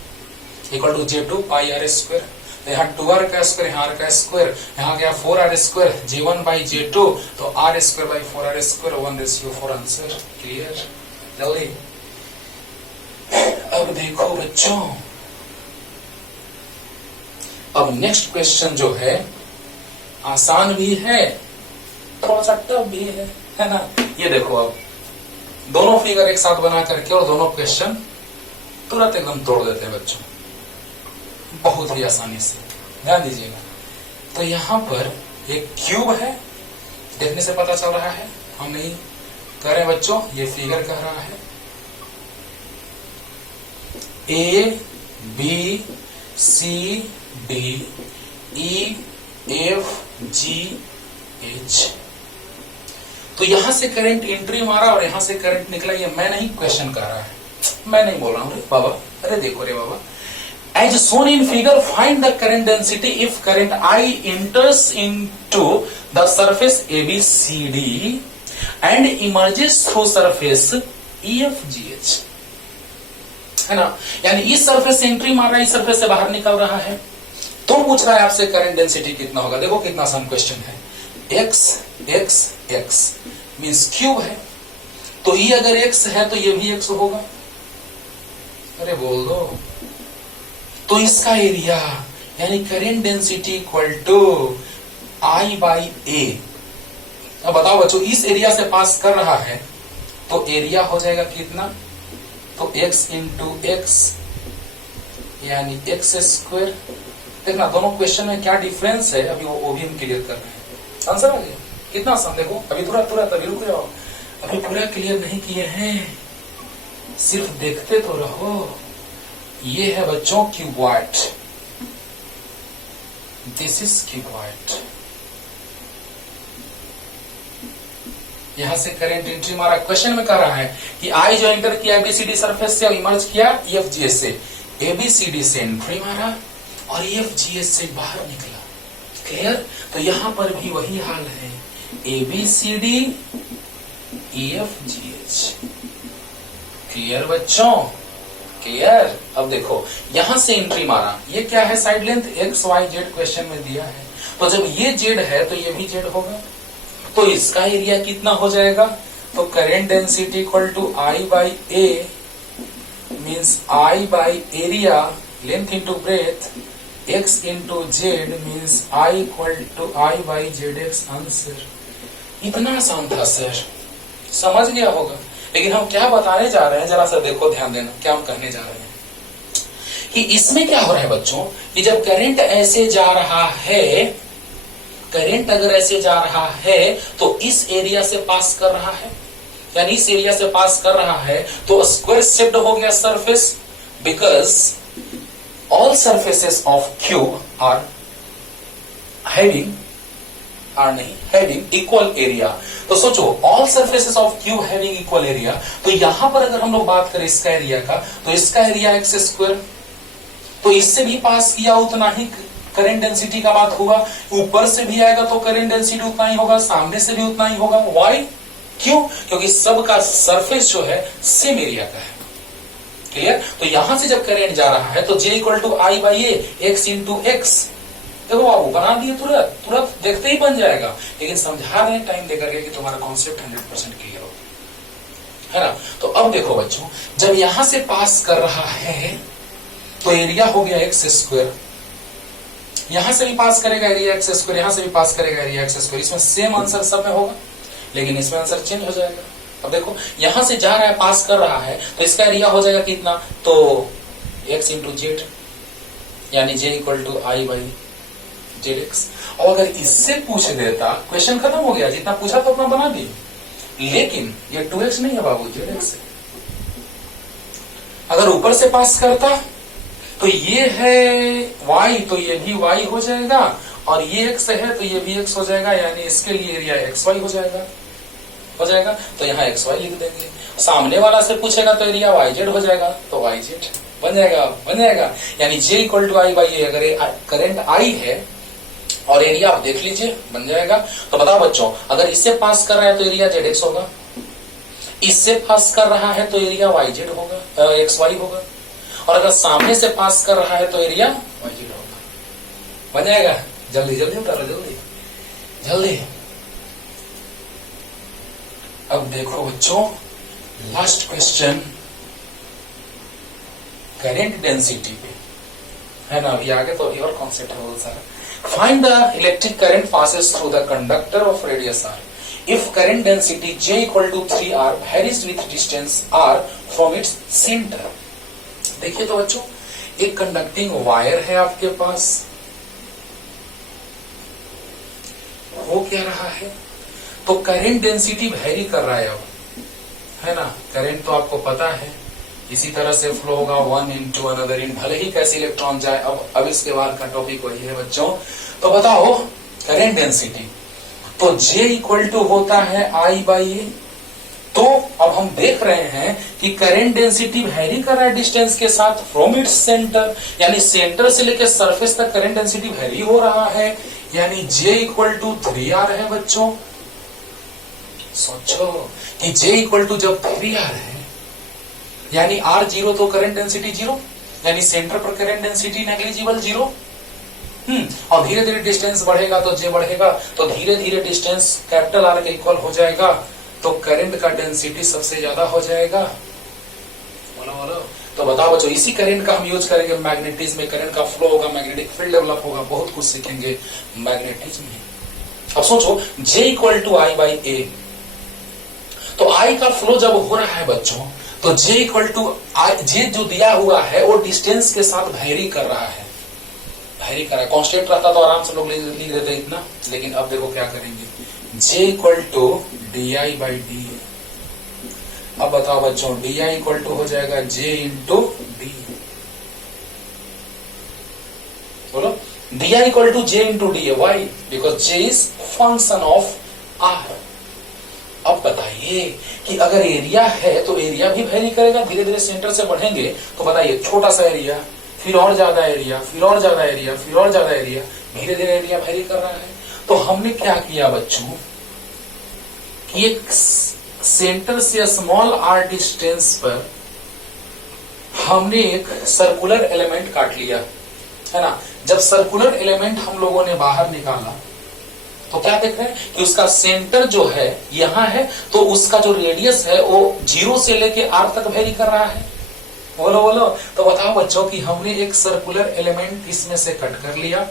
equal to J2 pi R square, तो यहाँ 2r का स्क्वायर, यहाँ r का स्क्वायर, यहाँ गया 4r square, J1 by J2 तो r square by 4r square 1 ratio 4 answer. Clear? जल्दी अब देखो बच्चों, अब नेक्स्ट क्वेश्चन जो है आसान भी है, थोड़ा सा टफ भी है ना। ये देखो, अब दोनों फिगर एक साथ बना करके और दोनों क्वेश्चन तुरंत एकदम तोड़ देते हैं बच्चों, बहुत ही आसानी से। ध्यान दीजिएगा, तो यहां पर एक क्यूब है, देखने से पता चल रहा है, हम नहीं कह रहे बच्चों, ये फिगर कह रहा है A B C D E F G H। तो यहां से करंट एंट्री मारा और यहां से करंट निकला, ये मैं नहीं, क्वेश्चन कर रहा है, मैं नहीं बोल रहा हूं रे बाबा। अरे देखो रे बाबा, as shown in figure find the current density if current I enters into the surface ABCD and emerges through surface EFGH, है ना। यानी इस सरफेस से एंट्री मार रहा है, इस सरफेस से बाहर निकल रहा है, तो पूछ रहा है आपसे करंट डेंसिटी कितना होगा। देखो कितना आसान क्वेश्चन है, x x x means cube है, तो ये अगर x है तो ये भी x होगा। अरे बोल दो, तो इसका एरिया यानी current density equal to I by A. अब बताओ बच्चों, इस एरिया से पास कर रहा है तो एरिया हो जाएगा कितना, तो x इंटू एक्स यानी x स्क्वायर। देखना दोनों क्वेश्चन में क्या डिफरेंस है, अभी वो भी हम क्लियर कर रहे हैं। आंसर आ गया, कितना आसान। देखो अभी तुरंत अभी रुक जाओ, अभी पूरा क्लियर नहीं किए हैं, सिर्फ देखते तो रहो। ये है बच्चों क्यूबॉइड, दिस इज क्यूबॉइड। यहां से करंट एंट्री मारा, क्वेश्चन में कह रहा है कि आई जो एंटर किया एबीसीडी सरफेस से और इमर्ज किया ईएफजीएस से, एबीसीडी से एंट्री मारा और ईएफजीएस से बाहर निकला। क्लियर? तो यहां पर भी वही हाल है, एबीसीडी ईएफजीएच। क्लियर बच्चों? क्लियर? अब देखो यहां से एंट्री मारा, ये क्या है, side length X Y Z question में दिया है, तो जब ये जेड है तो ये भी जेड होगा, तो इसका एरिया कितना हो जाएगा, तो current density equal to I by A means I by area length into breadth, X into Z means I equal to I by Z X. Answer इतना आसान था सर, समझ गया होगा। लेकिन हम क्या बताने जा रहे हैं जरा सा देखो, ध्यान देना क्या हम कहने जा रहे हैं कि इसमें क्या हो रहा है बच्चों कि जब करंट ऐसे जा रहा है, करंट अगर ऐसे जा रहा है तो इस एरिया से पास कर रहा है, यानी इस एरिया से पास कर रहा है तो स्क्वायर शेप्ड हो गया surface, because all surfaces of cube are having equal area. तो सोचो all surfaces of cube having equal area, तो यहां पर अगर हम लोग बात करें इसका एरिया का, तो इसका एरिया एक्स स्क्वायर, तो इससे भी पास किया उतना ही करंट डेंसिटी का बात होगा, ऊपर से भी आएगा तो करंट डेंसिटी उतना ही होगा, सामने से भी उतना ही होगा। व्हाई? क्यों? क्योंकि सबका सरफेस जो है सेम एरिया का है। क्लियर? तो यहां से जब करंट जा रहा है तो J equal to I by A, X into X. देखो बाबू बना दिए, तुरंत देखते ही बन जाएगा, लेकिन समझा रहे हैं टाइम देकर के कि तुम्हारा कॉन्सेप्ट 100% क्लियर हो, है ना। तो अब देखो बच्चों, जब यहां से पास कर रहा है तो एरिया हो गया एक्स स्क्वायर, यहां से भी पास करेगा एरिया एक्स स्क्वायर, यहां से भी पास करेगा एरिया एक्स स्क्वायर। इसमें सेम आंसर सब में होगा, लेकिन इसमें आंसर चेंज हो जाएगा। अब देखो यहां से जा रहा है, पास कर रहा है, तो इसका एरिया हो जाएगा कितना, तो एक्स इंटू जेड, यानी J equal to I by Z X. और अगर इससे पूछ देता, क्वेश्चन खत्म हो गया, जितना पूछा तो अपना बना दी, लेकिन ये 2x नहीं है बाबू, जेड एक्स है। अगर ऊपर से पास करता तो ये है y, तो ये भी y हो जाएगा, और ये x है तो ये भी x हो जाएगा, यानी इसके लिए एरिया xy हो जाएगा, तो यहाँ xy लिख देंगे। सामने वाला से पूछेगा तो एरिया yz हो जाएगा, तो yz बन जाएगा। यानी J equal to I by A, अगर करंट I है और एरिया आप देख लीजिए बन जाएगा। तो बताओ बच्चों, अगर इससे पास कर रहा है तो एरिया ZX होगा, इससे पास कर रहा है तो एरिया YZ होगा, XY होगा, और अगर सामने से पास कर रहा है तो एरिया YZ होगा। बन जाएगा। जल्दी उतारो, जल्दी। अब देखो बच्चों, लास्ट क्वेश्चन करंट डेंसिटी पे है ना, अभी आगे तो और कॉन्सेप्ट है बहुत सारा। Find the electric current passes through the conductor of radius r if current density J equal to 3R varies with distance R from its center। देखिए तो बच्चों, एक कंडक्टिंग वायर है आपके पास, वो क्या रहा है, तो करंट डेंसिटी वेरी कर रहा है अब, है ना। करंट तो आपको पता है इसी तरह से फ्लो होगा, वन इनटू अनदर इन, भले ही कैसे इलेक्ट्रॉन जाए। अब इसके बाद का टॉपिक वही है बच्चों। तो बताओ करंट डेंसिटी, तो J इक्वल टू होता है I बाई ए। तो अब हम देख रहे हैं कि करंट डेंसिटी वेरी कर रहा है डिस्टेंस के साथ फ्रॉम इट्स सेंटर, यानी सेंटर से लेकर सरफेस तक करंट डेंसिटी वेरी हो रहा है, यानी J इक्वल टू 3R है बच्चों। सोचो कि J इक्वल टू जब 3R है, यानी R 0 तो करंट डेंसिटी 0, यानी सेंटर पर करंट डेंसिटी नेग्लिजिबल 0। और धीरे धीरे डिस्टेंस बढ़ेगा तो J बढ़ेगा, तो धीरे धीरे डिस्टेंस कैपिटल R के इक्वल हो जाएगा, तो करंट का डेंसिटी सबसे ज्यादा हो जाएगा। बोलो। तो बताओ बच्चों, इसी करंट का हम यूज करेंगे मैग्नेटिज्म में, करंट का फ्लो होगा, मैग्नेटिक फील्ड डेवलप होगा, बहुत कुछ सीखेंगे मैग्नेटिज्म में। अब सोचो J equal to I by A, तो I का फ्लो जब हो रहा है बच्चों, तो J इक्वल टू J जो दिया हुआ है वो डिस्टेंस के साथ वेरी कर रहा है, कांस्टेंट रहता तो आराम से लोग लिख देते इतना, लेकिन अब देखो क्या करेंगे, J equal to D I by D. अब बताओ बच्चों, डी आई इक्वल टू हो जाएगा J इंटू डी। बोलो, D I equal to J into D है। Why? Because J is function of R। अब बताइए कि अगर एरिया है तो एरिया भी वेरी करेगा, धीरे धीरे सेंटर से बढ़ेंगे तो बताइए छोटा सा एरिया, फिर और ज्यादा एरिया, फिर और ज्यादा एरिया, फिर और ज्यादा एरिया, धीरे धीरे एरिया वेरी कर रहा है। तो हमने क्या किया बच्चों कि एक सेंटर से स्मॉल r डिस्टेंस पर हमने एक सर्कुलर एलिमेंट काट लिया, है ना। जब सर्कुलर एलिमेंट हम लोगों ने बाहर निकाला तो क्या देख रहे हैं कि उसका सेंटर जो है यहां है, तो उसका जो रेडियस है वो 0 से लेके r तक वेरी कर रहा है। बोलो। तो बताओ बच्चों कि हमने एक सर्कुलर एलिमेंट इसमें से कट कर लिया,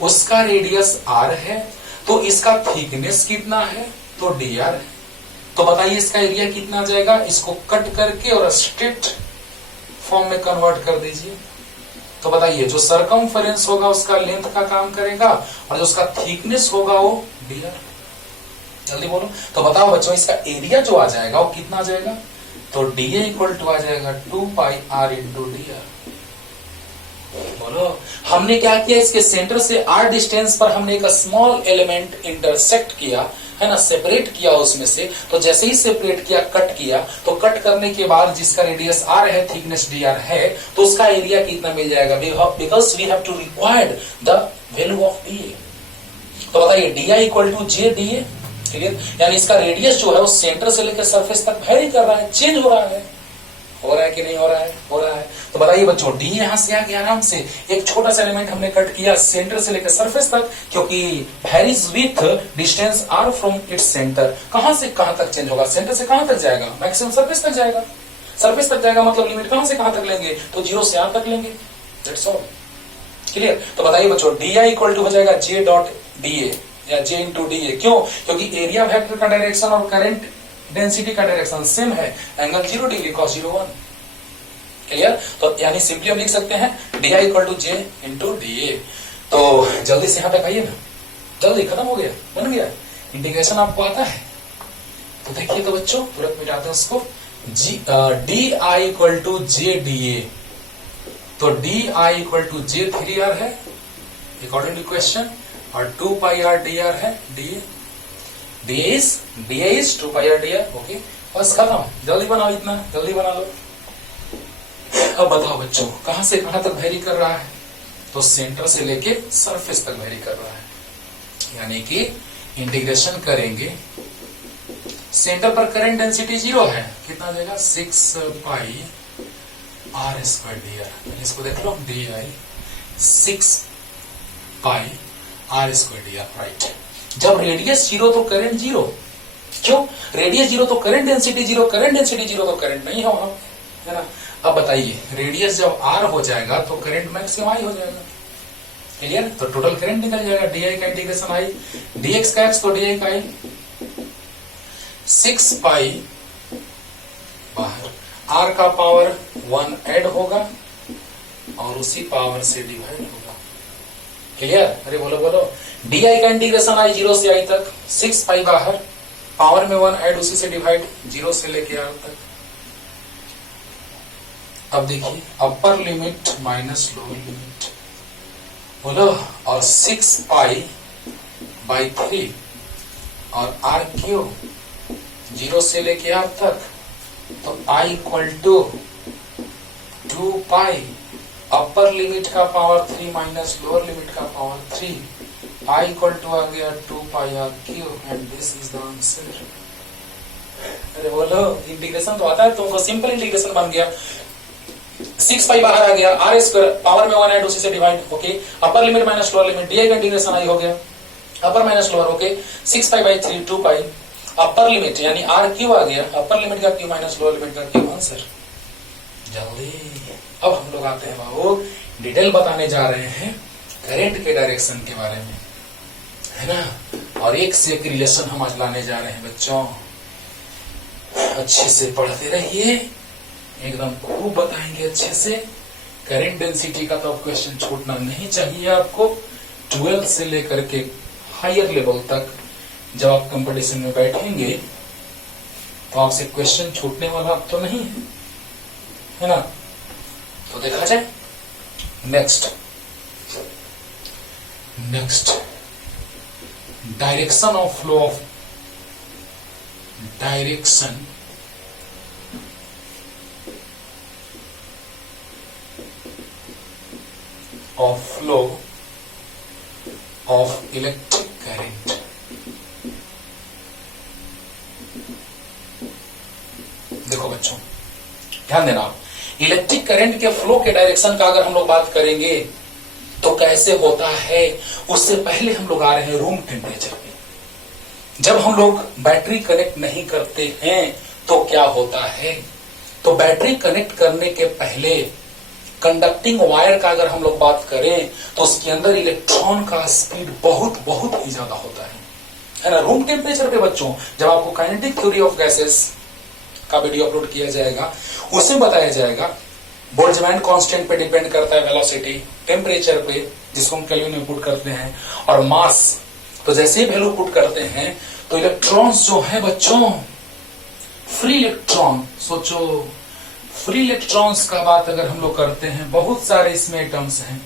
उसका रेडियस r है, तो इसका थिकनेस कितना है, तो dr है। तो बताइए इसका एरिया कितना आ जाएगा, इसको कट करके और स्ट्रेट फॉर्म में कन्वर्ट कर दीजिए। तो बताइए जो सरकमफेरेंस होगा उसका लेंथ का काम करेगा और जो उसका थिकनेस होगा वो dr। जल्दी बोलो। तो बताओ बच्चों इसका एरिया जो आ जाएगा वो कितना आ जाएगा, तो dA इक्वल टू आ जाएगा 2 पाई r इंटू dr। बोलो हमने क्या किया, इसके सेंटर से r डिस्टेंस पर हमने एक स्मॉल एलिमेंट इंटरसेक्ट किया है ना, सेपरेट किया उसमें से। तो जैसे ही सेपरेट किया, कट किया, तो कट करने के बाद जिसका रेडियस r है, थिकनेस dr है, तो उसका एरिया कितना मिल जाएगा, because we have to required the value of dA। तो बताइए di equal to J dA, clear. यानी इसका रेडियस जो है वो सेंटर से लेकर सरफेस तक वेरी कर रहा है, चेंज हो रहा है कि नहीं हो रहा है, हो रहा है। तो बताइए बच्चों d यहां से आ गया आराम से, एक छोटा सा एलिमेंट हमने कट किया सेंटर से लेकर सरफेस तक, क्योंकि varies with distance r from its centre. कहां से कहां तक चेंज होगा, सेंटर से कहां तक जाएगा, मैक्सिमम सरफेस तक जाएगा। सरफेस तक जाएगा मतलब लिमिट कहां से कहां तक लेंगे, तो 0 से r तक लेंगे, दैट्स ऑल, क्लियर। तो बताइए बच्चों di इक्वल टू हो जाएगा j डॉट da या j इंटू da। क्यों, क्योंकि एरिया वेक्टर का डायरेक्शन और करंट डेंसिटी का डायरेक्शन सेम है, एंगल 0 डिग्री cos 0 1, क्लियर। तो यानी सिंपली हम लिख सकते हैं di equal to j into da। तो जल्दी से यहां तक आइए ना, जल्दी खत्म हो गया, बन गया। इंटीग्रेशन आपको आता है तो देखिए, तो बच्चों तुरंत मिटाते हैं उसको। di equal to j da, तो di equal to j 3r है अकॉर्डिंग टू क्वेश्चन, और 2 पाई r dr है da। da is 2 pi r dr, okay, बस खत्म। जल्दी बनाओ, इतना जल्दी बना लो। अब बताओ बच्चों कहां से कहां तक वेरी कर रहा है, तो सेंटर से लेके सरफेस तक वेरी कर रहा है। यानी कि इंटीग्रेशन करेंगे, सेंटर पर करंट डेंसिटी 0 है, कितना आ जाएगा 6 पाई r स्क्वायर dr। इसको देख लो, di 6 पाई r स्क्वायर dr, राइट। जब रेडियस 0 तो करंट 0, क्यों, रेडियस 0 तो करंट डेंसिटी 0, करंट डेंसिटी 0 तो करंट नहीं होगा, है ना। अब बताइए रेडियस जब r हो जाएगा तो करंट मैक्सिमम i हो जाएगा, क्लियर। तो टोटल करंट निकल जाएगा, di का इंटीग्रेशन i, dx का x तो di का i, 6 पाई बाहर, r का पावर 1 ऐड होगा और उसी पावर से डिवाइड होगा, क्लियर। अरे बोलो बोलो, di का इंटीग्रेशन i 0 से i तक, 6 पाई बाहर, पावर में 1 ऐड, उसी से डिवाइड, 0 से लेके r तक। अब देखिए upper limit minus lower limit, बोलो, और 6 पाई बाई 3 और r क्यूब 0 से लेके r तक, तो i equal to 2 pi upper limit का पावर 3 माइनस लोअर लिमिट का पावर 3, i इक्वल टू आ गया 2 pi r cube, and this is the answer. अरे बोलो इंटीग्रेशन तो आता है तुमको, सिंपल इंटीग्रेशन बन गया। 6 पाई बाहर आ गया, r स्क्वायर पावर में 1 ऐड, उसी से divide, okay. Upper limit minus lower limit, di का इंटीग्रेशन i हो गया, अपर minus lower, okay. 6 pi by 3, 2 pi upper limit यानी r क्यूब आ गया, अपर लिमिट का क्यूब माइनस लोअर लिमिट का क्यूब, आंसर। जल्दी अब हम लोग आते हैं बाबू, डिटेल बताने जा रहे हैं करंट के डायरेक्शन के बारे में, है ना। और एक से एक रिलेशन हम आज लाने जा रहे हैं बच्चों, अच्छे से पढ़ते रहिए, एकदम खूब बताएंगे अच्छे से। करंट डेंसिटी का तो क्वेश्चन छूटना नहीं चाहिए आपको, 12 से लेकर के हायर लेवल तक जब आप कंपटीशन में बैठेंगे तो आपसे क्वेश्चन छूटने वाला तो नहीं है ना। तो देखा जाए next direction of flow of direction of flow of electric current। देखो बच्चों ध्यान देना, इलेक्ट्रिक करंट के फ्लो के डायरेक्शन का अगर हम लोग बात करेंगे तो कैसे होता है, उससे पहले हम लोग आ रहे हैं रूम टेम्परेचर पे। जब हम लोग बैटरी कनेक्ट नहीं करते हैं तो क्या होता है, तो बैटरी कनेक्ट करने के पहले कंडक्टिंग वायर का अगर हम लोग बात करें तो उसके अंदर इलेक्ट्रॉन का स्पीड बहुत बहुत ही ज्यादा होता है ना। रूम टेम्परेचर पे बच्चों जब आपको काइनेटिक थ्योरी ऑफ गैसेस का वीडियो अपलोड किया जाएगा, उसमें बताया जाएगा बोल्ट्जमैन कांस्टेंट पे डिपेंड करता है वेलोसिटी, टेम्परेचर पे जिसको हम केल्विन में पुट करते हैं, और मास। तो जैसे ही वैल्यू पुट करते हैं तो इलेक्ट्रॉन्स जो है बच्चों, फ्री इलेक्ट्रॉन, सोचो फ्री इलेक्ट्रॉन्स का बात अगर हम लोग करते हैं, बहुत सारे इसमें एटम्स हैं।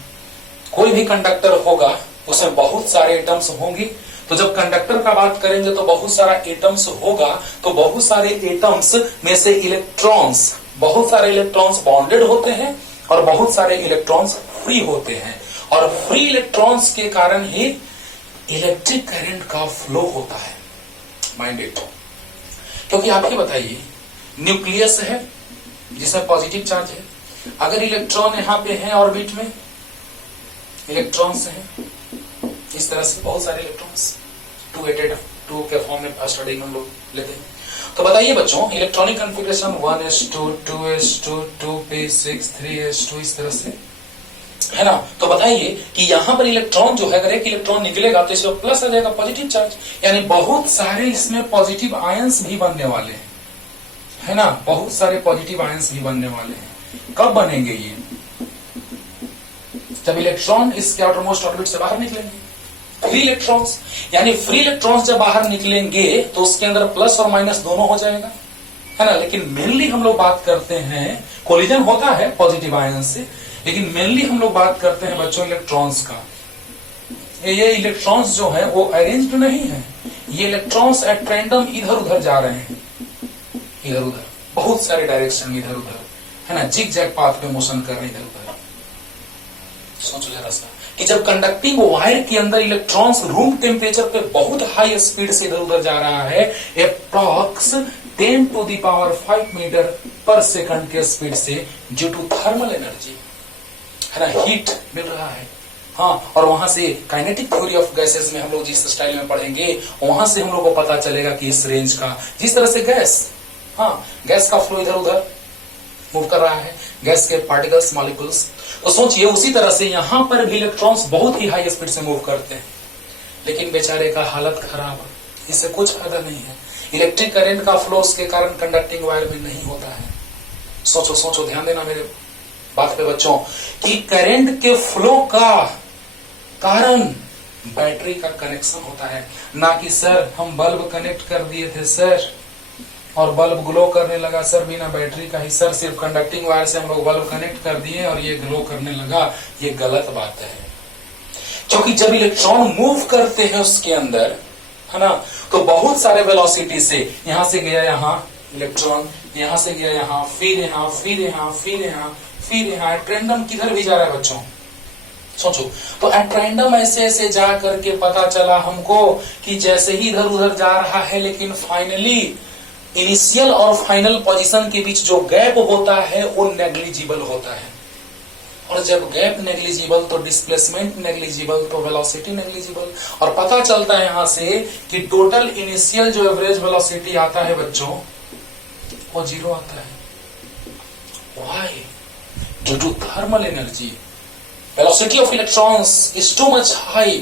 कोई भी कंडक्टर होगा उसमें बहुत सारे एटम्स होंगे, तो जब कंडक्टर का बात करेंगे तो बहुत सारा एटम्स होगा, तो बहुत सारे एटम्स में से इलेक्ट्रॉन्स, बहुत सारे इलेक्ट्रॉन्स बॉन्डेड होते हैं और बहुत सारे इलेक्ट्रॉन्स फ्री होते हैं, और फ्री इलेक्ट्रॉन्स के कारण ही इलेक्ट्रिक करंट का फ्लो होता है। माइंड इट, क्योंकि आप ही बताइए, न्यूक्लियस है जिसमें पॉजिटिव चार्ज है, अगर इलेक्ट्रॉन यहां पे है ऑर्बिट में, इलेक्ट्रॉन्स हैं इस तरह से बहुत सारे इलेक्ट्रॉन्स, टू के फॉर्म में स्टडी में हम लोग लेते हैं। तो बताइए बच्चों, electronic configuration 1s2 2s2 2p6 3s2 इस तरह से है ना। तो बताइए कि यहां पर इलेक्ट्रॉन जो है, अगर एक इलेक्ट्रॉन निकलेगा तो इसमें प्लस आ जाएगा, पॉजिटिव चार्ज, यानी बहुत सारे इसमें पॉजिटिव आयंस भी बनने वाले हैं, है ना। बहुत सारे पॉजिटिव आयंस भी बनने वाले हैं। कब बनेंगे ये? जब इलेक्ट्रॉन इसके आउटरमोस्ट ऑर्बिट से बाहर निकलेंगे। फ्री इलेक्ट्रॉन्स, यानी फ्री इलेक्ट्रॉन्स जब बाहर निकलेंगे तो उसके अंदर प्लस और माइनस दोनों हो जाएगा, है ना। लेकिन मेनली हम लोग बात करते हैं, कोलिजन होता है पॉजिटिव आयन से, लेकिन मेनली हम लोग बात करते हैं बच्चों इलेक्ट्रॉन्स का। ये इलेक्ट्रॉन्स जो है वो अरेंज्ड नहीं है, ये इलेक्ट्रॉन्स एट रैंडम इधर उधर जा रहे हैं, इधर उधर बहुत सारे डायरेक्शन में इधर उधर, है ना, जिग जैग पाथ पे मोशन कर रहे हैं इधर उधर। सोचो जरा सा कि जब कंडक्टिंग वायर के अंदर इलेक्ट्रॉन्स रूम टेम्परेचर पे बहुत हाई स्पीड से इधर उधर जा रहा है, approx 10 to the power 5 metre per second के स्पीड से, ड्यू टू थर्मल एनर्जी, है ना, हीट मिल रहा है। हाँ, और वहां से काइनेटिक थ्योरी ऑफ गैसेस में हम लोग जिस स्टाइल में पढ़ेंगे, वहां से हम लोग को पता चलेगा कि इस रेंज का, जिस तरह से गैस, हाँ, गैस का फ्लो इधर उधर मूव कर रहा है, गैस के पार्टिकल्स, मॉलिक्यूल्स, तो सोचिए उसी तरह से यहां पर भी इलेक्ट्रॉन्स बहुत ही हाई स्पीड से मूव करते हैं, लेकिन बेचारे का हालत खराब, इससे कुछ फायदा नहीं है। इलेक्ट्रिक करंट का फ्लो उसके कारण कंडक्टिंग वायर में नहीं होता है। सोचो सोचो, ध्यान देना मेरे बात पे बच्चों, कि करंट के फ्लो का कारण बैटरी का कनेक्शन होता है, ना कि सर हम बल्ब कनेक्ट कर दिए थे सर और बल्ब ग्लो करने लगा सर बिना बैटरी का ही, सर सिर्फ कंडक्टिंग वायर से हम लोग बल्ब कनेक्ट कर दिए और ये ग्लो करने लगा। ये गलत बात है, क्योंकि जब इलेक्ट्रॉन मूव करते हैं उसके अंदर, है ना, तो बहुत सारे वेलोसिटी से, यहां से गया यहां इलेक्ट्रॉन, यहां से गया यहां, फिर यहां, फिर यहां, फिर यहां, फिर यहां, एट रैंडम किधर भी जा रहा है बच्चों, सोचो। तो एट रैंडम ऐसे ऐसे जा करके पता चला हमको कि जैसे ही इधर उधर जा रहा है, लेकिन फाइनली इनिशियल और फाइनल पोजीशन के बीच जो गैप होता है वो नेग्लिजिबल होता है, और जब गैप नेग्लिजिबल तो डिस्प्लेसमेंट नेग्लिजिबल, तो वेलोसिटी नेग्लिजिबल, और पता चलता है यहां से कि टोटल इनिशियल जो एवरेज वेलोसिटी आता है बच्चों वो 0 आता है। Why? Due to thermal energy, velocity of electrons is too much high,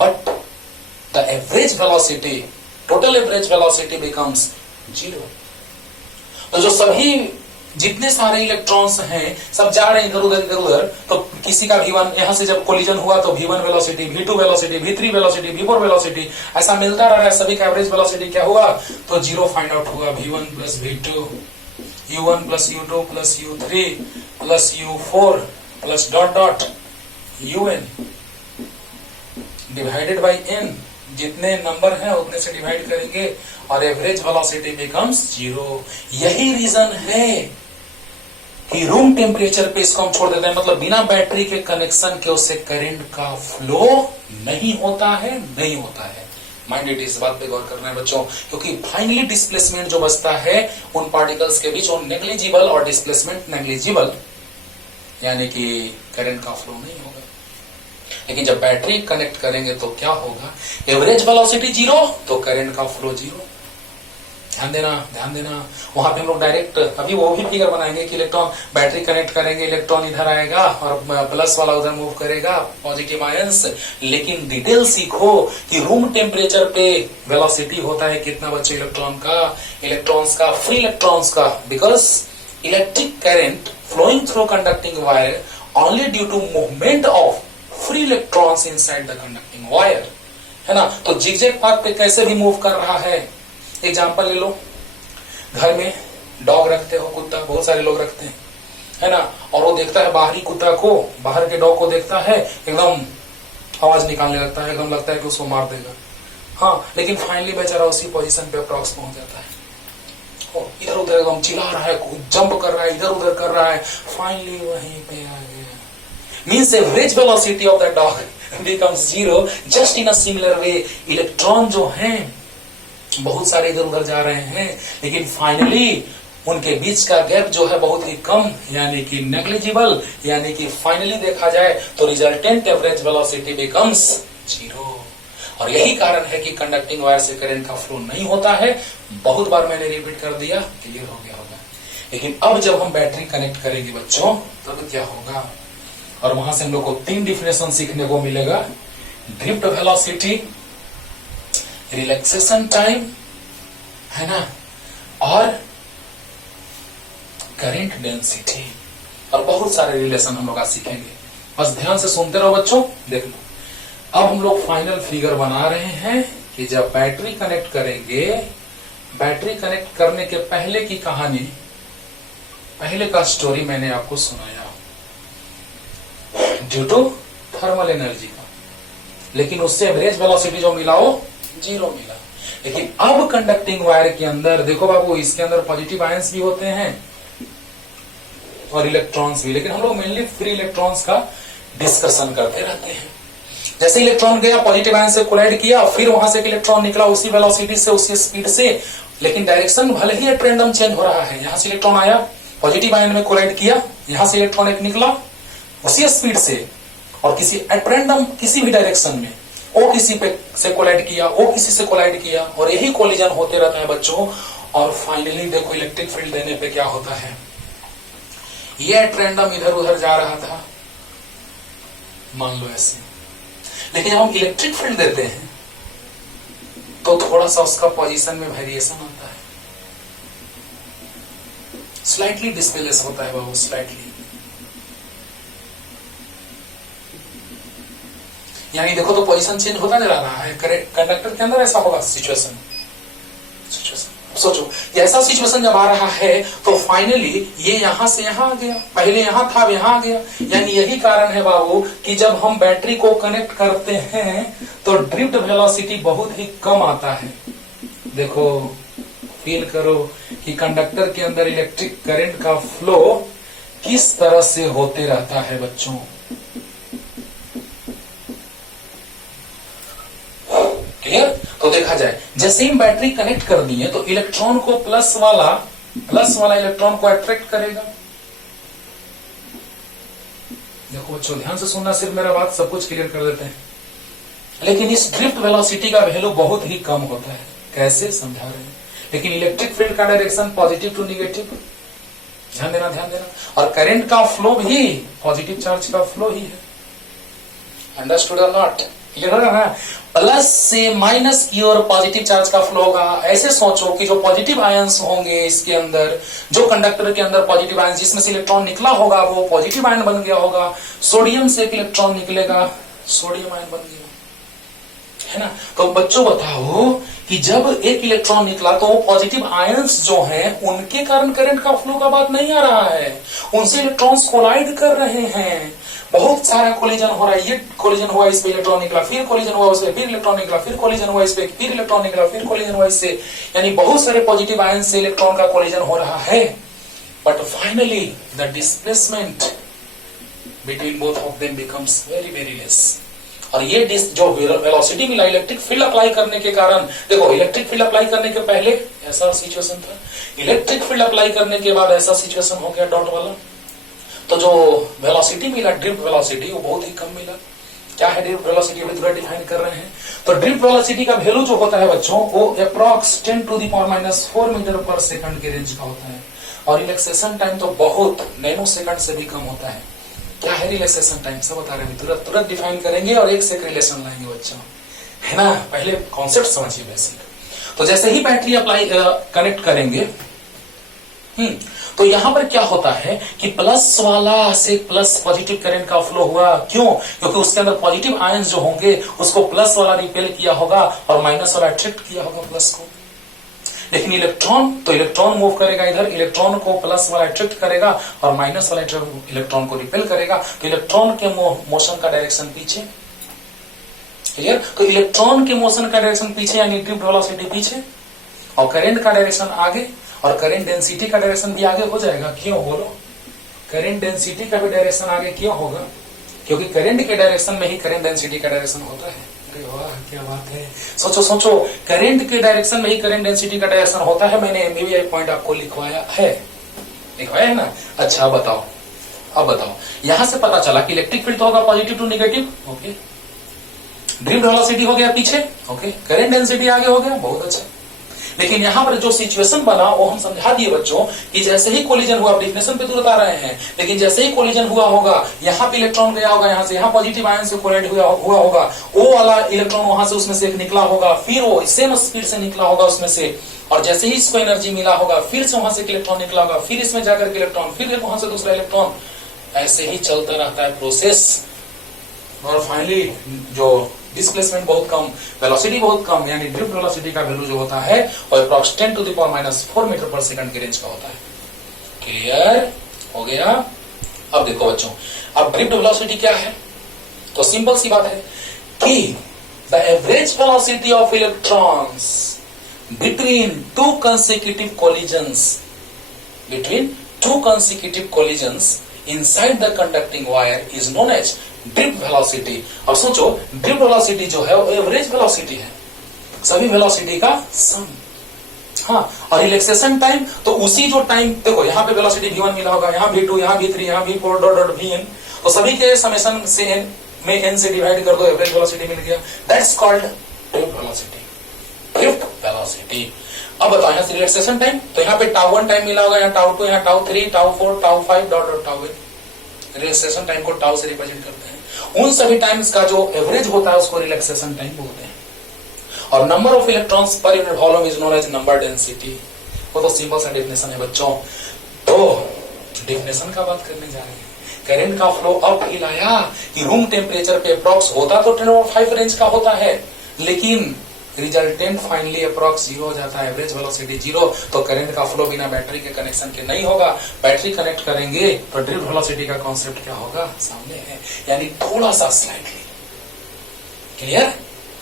but the average velocity, total average velocity becomes 0। तो जो सभी जितने सारे इलेक्ट्रॉन्स हैं सब जा रहे हैं इधर उधर, तो किसी का V1, यहां से जब कोलिजन हुआ तो V1 velocity, V2 velocity, V3 velocity, V4 velocity, ऐसा मिलता रहा है, सभी का एवरेज वेलोसिटी क्या हुआ, तो 0 फाइंड आउट हुआ। V1 plus V2, U1 plus U2 plus U3 plus U4 plus dot dot UN divided by n, जितने नंबर हैं उतने से डिवाइड करेंगे और एवरेज वेलोसिटी बिकम्स 0। यही रीजन है कि रूम टेम्परेचर पे इसको हम छोड़ देते हैं, मतलब बिना बैटरी के कनेक्शन के उससे करंट का फ्लो नहीं होता है, नहीं होता है। माइंडेड, इस बात पे गौर करना है बच्चों, क्योंकि फाइनली डिस्प्लेसमेंट जो बचता है उन पार्टिकल्स के बीच वो नेग्लिजिबल, और डिस्प्लेसमेंट नेग्लिजिबल, यानी कि करंट का फ्लो नहीं होगा। लेकिन जब बैटरी कनेक्ट करेंगे तो क्या होगा, एवरेज वेलोसिटी 0 तो करंट का फ्लो 0। ध्यान देना। वहां पे हम लोग डायरेक्ट अभी वो भी फिगर बनाएंगे कि इलेक्ट्रॉन बैटरी कनेक्ट करेंगे, इलेक्ट्रॉन इधर आएगा और प्लस वाला उधर मूव करेगा, पॉजिटिव आयंस। लेकिन डिटेल सीखो कि रूम टेम्परेचर पे वेलोसिटी होता है कितना बच्चे इलेक्ट्रॉन का, इलेक्ट्रॉन्स का, फ्री इलेक्ट्रॉन्स का। Because electric current flowing through conducting wire only due to movement of free electrons inside the conducting wire, है ना। तो जिगजैग पाथ पे कैसे भी मूव कर रहा है। एग्जाम्पल ले लो, घर में डॉग रखते हो, कुत्ता बहुत सारे लोग रखते हैं, है ना, और वो देखता है बाहरी कुत्ता को, बाहर के डॉग को देखता है, एकदम आवाज निकालने लगता है, एकदम लगता है कि उसको मार देगा। हाँ, लेकिन फाइनली बेचारा उसी पोजीशन पे अप्रॉक्स पहुंच जाता है, इधर उधर एकदम चिल्ला रहा है, जंप कर रहा है, इधर उधर कर रहा है, फाइनली वहीं पे आ गया। Means average velocity of the dog becomes zero just in a similar way। Electron जो हैं बहुत सारे इधर उधर जा रहे हैं, लेकिन फाइनली उनके बीच का गैप जो है बहुत ही कम, यानी कि नेग्लिजिबल, यानी कि फाइनली देखा जाए तो resultant average velocity becomes zero. और यही कारण है कि कंडक्टिंग वायर से करंट का फ्लो नहीं होता है। बहुत बार मैंने रिपीट कर दिया, क्लियर हो गया होगा। लेकिन अब जब हम बैटरी कनेक्ट करेंगे बच्चों, तब क्या होगा, और वहां से हम लोग को 3 डिफिनेशन सीखने को मिलेगा। ड्रिफ्ट वेलोसिटी, रिलैक्सेशन टाइम, है ना, और करंट डेंसिटी, और बहुत सारे रिलेशन हम लोग आज सीखेंगे। बस ध्यान से सुनते रहो बच्चों। देख लो, अब हम लोग फाइनल फिगर बना रहे हैं कि जब बैटरी कनेक्ट करेंगे, बैटरी कनेक्ट करने के पहले की कहानी, पहले का स्टोरी मैंने आपको सुनाया ड्यू टू थर्मल एनर्जी का, लेकिन उससे एवरेज वेलोसिटी जो मिला वो जीरो मिला। लेकिन अब कंडक्टिंग वायर के अंदर देखो बाबू, इसके अंदर पॉजिटिव आयंस भी होते हैं और इलेक्ट्रॉन्स भी, लेकिन हम लोग मेनली फ्री इलेक्ट्रॉन्स का डिस्कशन करते रहते हैं। जैसे इलेक्ट्रॉन गया, पॉजिटिव आयन से कोलाइड किया, फिर वहां से एक इलेक्ट्रॉन निकला उसी वेलोसिटी से, उसी स्पीड से, लेकिन डायरेक्शन भले ही एट रैंडम चेंज हो रहा है। यहां से इलेक्ट्रॉन आया, पॉजिटिव आयन में कोलाइड किया, यहां से इलेक्ट्रॉन एक निकला उसी स्पीड से, और किसी एट रैंडम किसी भी डायरेक्शन में वो किसी पे से कोलाइड किया, वो किसी से कोलाइड किया, और यही कोलिजन होते रहता है बच्चों। और फाइनली देखो इलेक्ट्रिक फील्ड देने पे क्या होता है, ये एट रैंडम इधर उधर जा रहा था, मान लो ऐसे, लेकिन जब हम इलेक्ट्रिक फील्ड देते हैं तो थोड़ा सा उसका पोजीशन में वेरिएशन आता है, स्लाइटली डिस्प्लेस होता है बाबू, स्लाइटली। यानी देखो तो पोजीशन चेंज होता जा रहा है कंडक्टर के अंदर, ऐसा होगा सिचुएशन। सोचो ऐसा सिचुएशन जब आ रहा है तो फाइनली ये यहां से यहां आ गया, पहले यहां था यहां आ गया। यानी यही कारण है बाबू कि जब हम बैटरी को कनेक्ट करते हैं तो ड्रिफ्ट वेलोसिटी बहुत ही कम आता है। देखो फील करो कि कंडक्टर के अंदर इलेक्ट्रिक करंट का फ्लो किस तरह से होते रहता है बच्चों। क्लियर? तो देखा जाए जैसे ही बैटरी कनेक्ट कर दी है तो इलेक्ट्रॉन को प्लस वाला इलेक्ट्रॉन को अट्रैक्ट करेगा। देखो बच्चों ध्यान से सुनना, सिर्फ मेरा बात सब कुछ क्लियर कर देते हैं। लेकिन इस ड्रिफ्ट वेलोसिटी का वैल्यू बहुत ही कम होता है। कैसे समझा रहे हैं, लेकिन इलेक्ट्रिक फील्ड का डायरेक्शन पॉजिटिव टू निगेटिव, ध्यान देना, और करंट का फ्लो भी पॉजिटिव चार्ज का फ्लो ही है। अंडरस्टूड और नॉट? प्लस से माइनस की ओर पॉजिटिव चार्ज का फ्लो होगा। ऐसे सोचो कि जो पॉजिटिव आयंस होंगे इसके अंदर, जो कंडक्टर के अंदर पॉजिटिव आयंस जिसमें से इलेक्ट्रॉन निकला होगा वो पॉजिटिव आयन बन गया होगा। सोडियम से एक इलेक्ट्रॉन निकलेगा, सोडियम आयन बन गया, है ना। तो बच्चों बताओ कि जब एक इलेक्ट्रॉन निकला तो वो पॉजिटिव आयंस जो हैं उनके कारण करंट का फ्लो का बात नहीं आ रहा है, उनसे इलेक्ट्रॉन्स कोलाइड कर रहे हैं। बहुत सारा कोलिजन हो रहा है, ये कोलिजन हुआ इस पे इलेक्ट्रॉन निकला, फिर कोलिजन हुआ उससे, फिर इलेक्ट्रॉन निकला, फिर कोलिजन हुआ इस पे, फिर इलेक्ट्रॉन निकला, फिर कोलिजन हुआ इससे। यानी बहुत सारे पॉजिटिव आयन से इलेक्ट्रॉन का कोलिजन हो रहा है। But finally the displacement between both of them becomes very very less. और ये जो वेलोसिटी मिला इलेक्ट्रिक फील्ड अप्लाई करने के कारण, देखो इलेक्ट्रिक फील्ड अप्लाई करने के पहले ऐसा सिचुएशन था, इलेक्ट्रिक फील्ड अप्लाई करने के बाद ऐसा सिचुएशन हो गया डॉट वाला। तो जो वेलोसिटी मिला ड्रिफ्ट वेलोसिटी वो बहुत ही कम मिला। क्या है ड्रिफ्ट वेलोसिटी, अभी तुरंत डिफाइन कर रहे हैं। तो ड्रिफ्ट वेलोसिटी का वैल्यू जो होता है बच्चों वो अप्रॉक्स 10⁻⁴ मीटर पर सेकंड के रेंज का होता है, और रिलैक्सेशन टाइम तो बहुत नैनो सेकंड से भी कम होता है। क्या है रिलैक्सेशन टाइम, सब बता रहे हैं, तुरंत डिफाइन करेंगे और एक से एक रिलेशन लाएंगे बच्चों, है ना। पहले कॉन्सेप्ट समझिए बेसिक। तो जैसे ही बैटरी अप्लाई कनेक्ट करेंगे, तो यहां पर क्या होता है कि प्लस वाला से प्लस पॉजिटिव करंट का फ्लो हुआ। क्यों? क्योंकि उसके अंदर पॉजिटिव आयंस जो होंगे उसको प्लस वाला रिपेल किया होगा और माइनस वाला अट्रैक्ट किया होगा प्लस को। लेकिन इलेक्ट्रॉन, तो इलेक्ट्रॉन मूव करेगा इधर, इलेक्ट्रॉन को प्लस वाला अट्रैक्ट करेगा और माइनस वाला इलेक्ट्रॉन को रिपेल करेगा। तो इलेक्ट्रॉन के मोशन का डायरेक्शन पीछे, क्लियर। तो इलेक्ट्रॉन के मोशन का डायरेक्शन पीछे यानी ड्रिफ्ट वेलोसिटी पीछे, और करंट का डायरेक्शन आगे, और करंट डेंसिटी का डायरेक्शन भी आगे हो जाएगा। क्यों बोलो? करंट डेंसिटी का भी डायरेक्शन आगे क्यों होगा? क्योंकि करंट के डायरेक्शन में ही करंट डेंसिटी का डायरेक्शन होता है। अरे वाह क्या बात है, सोचो करंट के डायरेक्शन में ही करंट डेंसिटी का डायरेक्शन होता है। मैंने एमबीबी पॉइंट आपको लिखवाया है ना। अच्छा अब बताओ यहां से पता चला कि इलेक्ट्रिक फील्ड तो होगा positive to negative, okay. Drift velocity हो गया पीछे, ओके। करंट डेंसिटी आगे हो गया, बहुत अच्छा। लेकिन यहां पर जो सिचुएशन बना वो हम समझा दिए बच्चों कि जैसे ही कोलिजन हुआ, डेफिनेशन पे तुरंत आ रहे हैं, लेकिन जैसे ही कोलिजन हुआ होगा, यहाँ पे इलेक्ट्रॉन गया होगा, यहाँ से यहाँ पॉजिटिव आयन से कोलाइड हुआ होगा, वो वाला इलेक्ट्रॉन वहां से उसमें से एक निकला होगा, फिर वो सेम स्पीड से निकला होगा उसमें से, और जैसे ही इसको एनर्जी मिला होगा फिर से वहां से इलेक्ट्रॉन निकला होगा, फिर इसमें जाकर के इलेक्ट्रॉन, फिर वहां से दूसरा इलेक्ट्रॉन, ऐसे ही चलता रहता है प्रोसेस। और फाइनली जो डिस्प्लेसमेंट बहुत कम, वेलोसिटी बहुत कम, यानी ड्रिफ्ट वेलोसिटी का वैल्यू जो होता है वो अप्रॉक्स 10⁻⁴ मीटर पर सेकंड के रेंज का होता है। क्लियर हो गया? अब देखो बच्चों, अब ड्रिफ्ट वेलोसिटी क्या है? तो सिंपल सी बात है कि the average velocity of electrons between two consecutive collisions inside the conducting wire is known as drift velocity। अब सोचो ड्रिफ्ट वेलोसिटी जो है वो एवरेज वेलोसिटी है, सभी वेलोसिटी का सम। हाँ, और रिलैक्सेशन टाइम तो उसी जो टाइम, देखो यहाँ पे वेलोसिटी v1 मिला होगा, यहाँ v2, यहाँ v3, यहाँ v4 डॉट vn, तो सभी के समेशन से n में n से डिवाइड कर दो, एवरेज वेलोसिटी मिल गया। That's called drift velocity. अब बताओ यहाँ से रिलैक्सेशन टाइम, तो यहाँ पे τ1 टाइम मिला होगा, यहाँ τ2, यहाँ τ3, τ4, τ5 डॉट τn। रिलैक्सेशन टाइम को टाउ से रिप्रेजेंट करते हैं। उन सभी टाइम्स का जो एवरेज होता है उसको रिलैक्सेशन टाइम बोलते हैं। और नंबर ऑफ इलेक्ट्रॉन्स पर unit volume is known as number density. वो तो सिंपल सा डेफिनेशन है बच्चों। तो डेफिनेशन का बात करने जा रहे हैं। करंट का फ्लो अब ही लाया कि रूम टेम्परेचर पे अप्रॉक्स होता तो 10⁻⁵ रेंज का होता है, लेकिन रिजल्टेंट फाइनली अप्रॉक्स 0 हो जाता है, एवरेज वेलोसिटी 0। तो करंट का फ्लो बिना बैटरी के कनेक्शन के नहीं होगा। बैटरी कनेक्ट करेंगे तो ड्रिफ्ट वेलोसिटी का कॉन्सेप्ट क्या होगा सामने है, यानी थोड़ा सा स्लाइटली। क्लियर?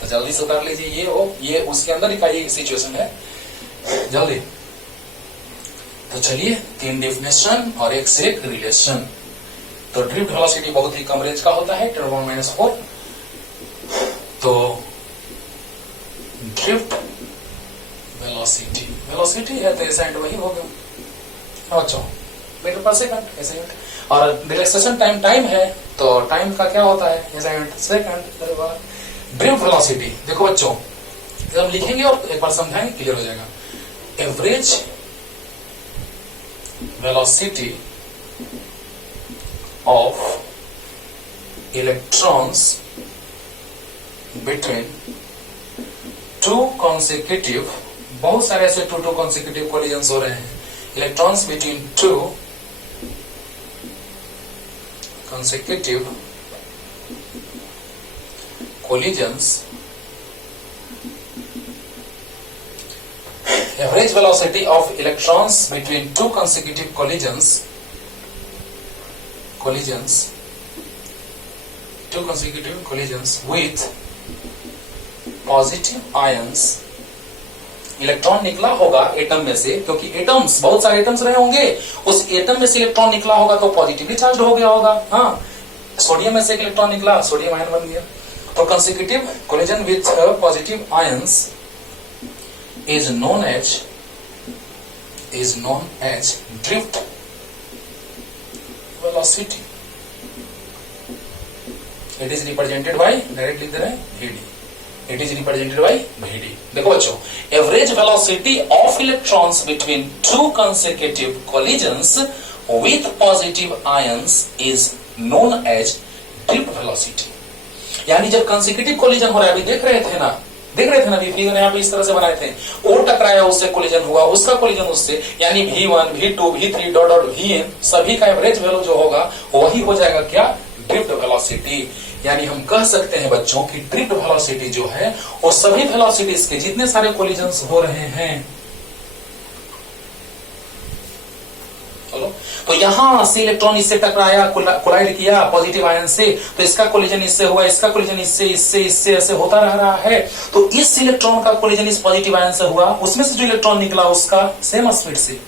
तो जल्दी से उतार लीजिए, ये उसके अंदर का ये सिचुएशन है, जल्दी। तो चलिए 3 डेफिनेशन और एक से एक रिलेशन। तो ड्रिफ्ट वेलोसिटी बहुत ही कम रेंज का होता है, 10⁻⁴। तो ड्रिफ्ट वेलोसिटी है तो ऐसा एंड वही होगा, अच्छा मीटर पर सेकंड ऐसा एंड। और रिलैक्सेशन टाइम है तो टाइम का क्या होता है, ऐसा एंड सेकंड। ड्रिफ्ट वेलोसिटी देखो बच्चों, जब हम लिखेंगे और एक बार समझाएंगे क्लियर हो जाएगा। Average velocity of electrons between to consecutive, बहुत सारे ऐसे टू कॉन्सेक्यूटिव कोलिजन्स हो रहे हैं। Electrons between to consecutive collisions, average velocity of electrons between two consecutive collisions with positive ions। Electron निकला होगा एटम में से, क्योंकि एटम्स बहुत सारे एटम्स रहे होंगे, उस एटम में से इलेक्ट्रॉन निकला होगा तो पॉजिटिवली चार्ज हो गया होगा। हाँ, सोडियम में से एक इलेक्ट्रॉन निकला, सोडियम आयन बन गया। तो consecutive collision with positive ions is known as drift velocity। It is represented by, direct लिख दे रहे हैं VD, it is represented by VD। देखो बच्चों, average velocity of electrons between two consecutive collisions with positive ions is known as drift velocity. यानी जब consecutive collision हो रहा है, अभी देख रहे थे ना फिगर यहाँ पे इस तरह से बनाए थे, वो टकराया, उससे कोलिजन हुआ, उसका कोलिजन उससे, यानी V1 V2 V3 dot dot Vn सभी का एवरेज वैल्यू जो होगा वही हो जाएगा क्या, ड्रिफ्ट वेलोसिटी। यानी हम कह सकते हैं बच्चों की ड्रिफ्ट वेलोसिटी जो है वो सभी वेलोसिटीज के जितने सारे कोलिजन्स हो रहे हैं, चलो तो यहां से इलेक्ट्रॉन इससे टकराया, कोलाइड किया पॉजिटिव आयन से, तो इसका कोलिजन इससे हुआ, इसका कोलिजन इससे इससे इससे ऐसे होता रह रहा है। तो इस इलेक्ट्रॉन का कोलिजन इस पॉजिटिव आयन से हुआ, उसमें से जो इलेक्ट्रॉन निकला उसका सेम स्पीड से,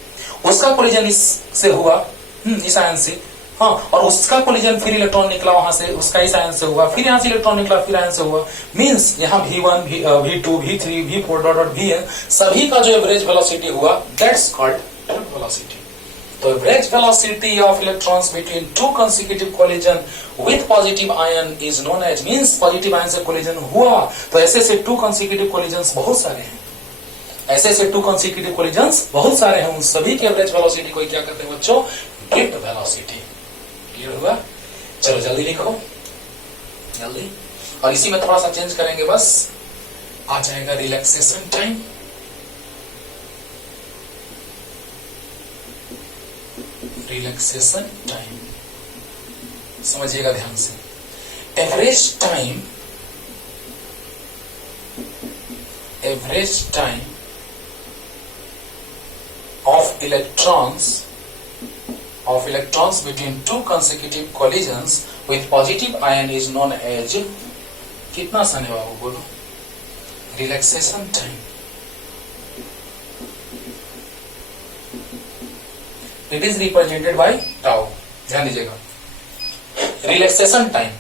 उसका कोलिजन इससे हुआ इस आयन से, हाँ, और उसका कोलिजन फिर इलेक्ट्रॉन निकला वहां से, उसका इस आयन से हुआ, फिर यहां से इलेक्ट्रॉन निकला फिर आयन से हुआ। मींस यहां V1 V2 V3 V4 dot dot Vn सभी का जो एवरेज वेलोसिटी हुआ, दैट्स कॉल्ड ड्रिफ्ट वेलोसिटी। तो average velocity of electrons between two consecutive collision with positive ion is known as, means positive ion से collision हुआ, तो ऐसे से टू कंसेक्यूटिव कोलिजन्स बहुत सारे हैं, ऐसे से टू कंसेक्यूटिव कोलिजन्स बहुत सारे हैं, उन सभी के एवरेज वेलोसिटी को क्या कहते हैं बच्चों, ड्रिफ्ट वेलोसिटी। क्लियर हुआ? चलो जल्दी लिखो, जल्दी। और इसी में थोड़ा सा चेंज करेंगे, बस आ जाएगा रिलैक्सेशन टाइम। रिलैक्सेशन टाइम समझिएगा ध्यान से। Average time of electrons between two consecutive collisions with positive ion is known as, कितना सन है बाबू बोलो, relaxation time. It is represented by tau, ध्यान दीजिएगा। Relaxation time,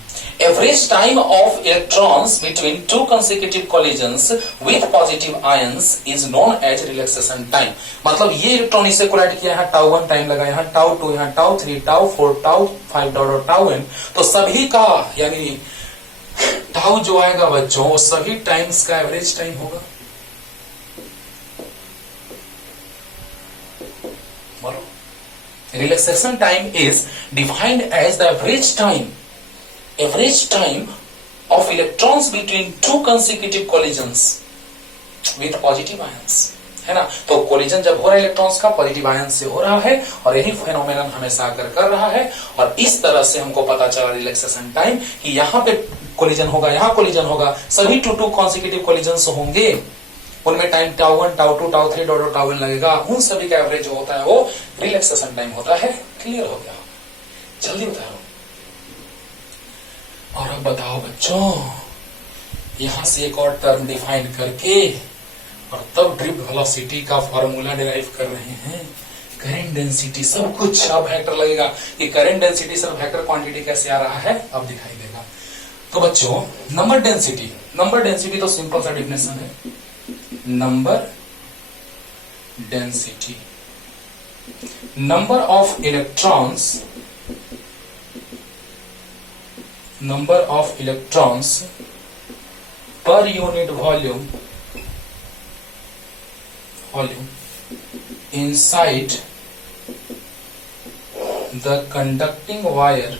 average time of electrons between two consecutive collisions with positive ions is known as relaxation time. मतलब ये electron इससे कोलाइड किया, यहाँ टाउ 1 टाइम लगा, यहाँ टाउ 2, यहाँ tau 3, tau 4, tau 5 dot tau n, तो सभी का यानी टाउ जो आएगा बच्चों वो सभी टाइम्स का एवरेज टाइम होगा। बोलो, relaxation time is defined as the average time of electrons between two consecutive collisions with positive ions, है ना। तो कोलिजन जब हो रहा है इलेक्ट्रॉन्स का पॉजिटिव आयन से हो रहा है, और यही फेनोमेनन हमेशा आकर कर रहा है, और इस तरह से हमको पता चला रिलैक्सेशन टाइम कि यहाँ पे कोलिजन होगा, यहाँ कोलिजन होगा, सभी टू कॉन्सिक्यूटिव कोलिजन्स होंगे, उनमें time tau 1, tau 2, tau 3 dot tau n लगेगा, उन सभी का एवरेज जो होता है वो रिलैक्सेशन टाइम होता है। क्लियर हो गया? जल्दी बताओ। और अब बताओ बच्चों, यहां से एक और टर्म डिफाइन करके और तब ड्रिफ्ट वेलोसिटी का फॉर्मूला डिराइव कर रहे हैं। करंट डेंसिटी सब कुछ अब वेक्टर लगेगा कि करंट डेंसिटी सब वेक्टर क्वांटिटी कैसे आ रहा है अब दिखाई देगा। तो बच्चों नंबर डेंसिटी तो सिंपल सा डिफिनेशन है, number density, number of electrons per unit volume inside the conducting wire.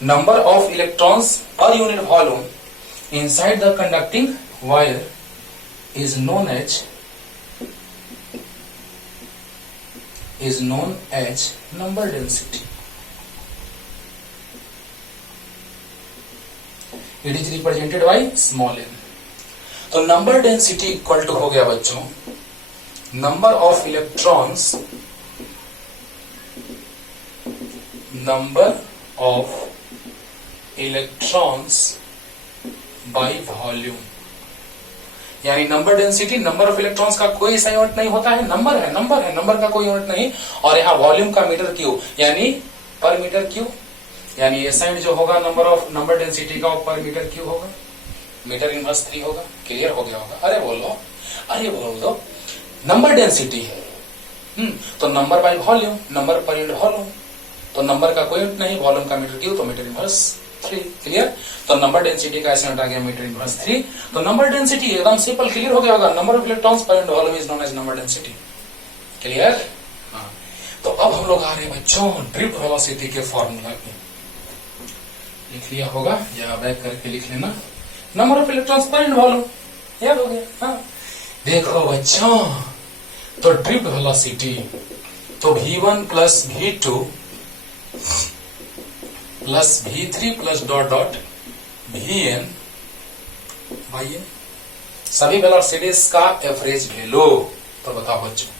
Number of electrons per unit volume inside the conducting wire is known as number density. It is represented by small n. तो number density equal to हो गया बच्चों number of electrons by volume. यानी number density number of electrons का कोई ऐसा unit नहीं होता है, नंबर का कोई यूनिट नहीं, और यहाँ वॉल्यूम का मीटर क्यूब यानी पर मीटर क्यूब, यानी ये साइड जो होगा नंबर डेंसिटी का पर मीटर क्यूब होगा, मीटर इनवर्स 3 होगा। क्लियर हो गया होगा? अरे बोल दो नंबर डेंसिटी है तो number by volume, number per unit volume, तो नंबर का कोई यूनिट नहीं, वॉल्यूम का मीटर क्यूब, तो मीटर इनवर्स 3। क्लियर? तो नंबर डेंसिटी का ऐसे आ गया मीटर इनवर्स 3। तो नंबर डेंसिटी एकदम सिंपल क्लियर हो गया होगा, नंबर ऑफ इलेक्ट्रॉन्स पर unit volume is known as number density. Clear? हाँ। तो अब हम लोग आ रहे हैं बच्चों ड्रिफ्ट वेलोसिटी के फॉर्मूला पे। लिख लिया होगा या बैक करके लिख लेना, नंबर ऑफ इलेक्ट्रॉन्स पर यूनिट वॉल्यूम याद हो गया। हाँ देखो बच्चों, तो ड्रिफ्ट वेलोसिटी तो v1 plus v2 plus v3 plus dot dot vn by n, सभी वेलोसिटीज का एवरेज ले लो। तो बताओ बच्चों,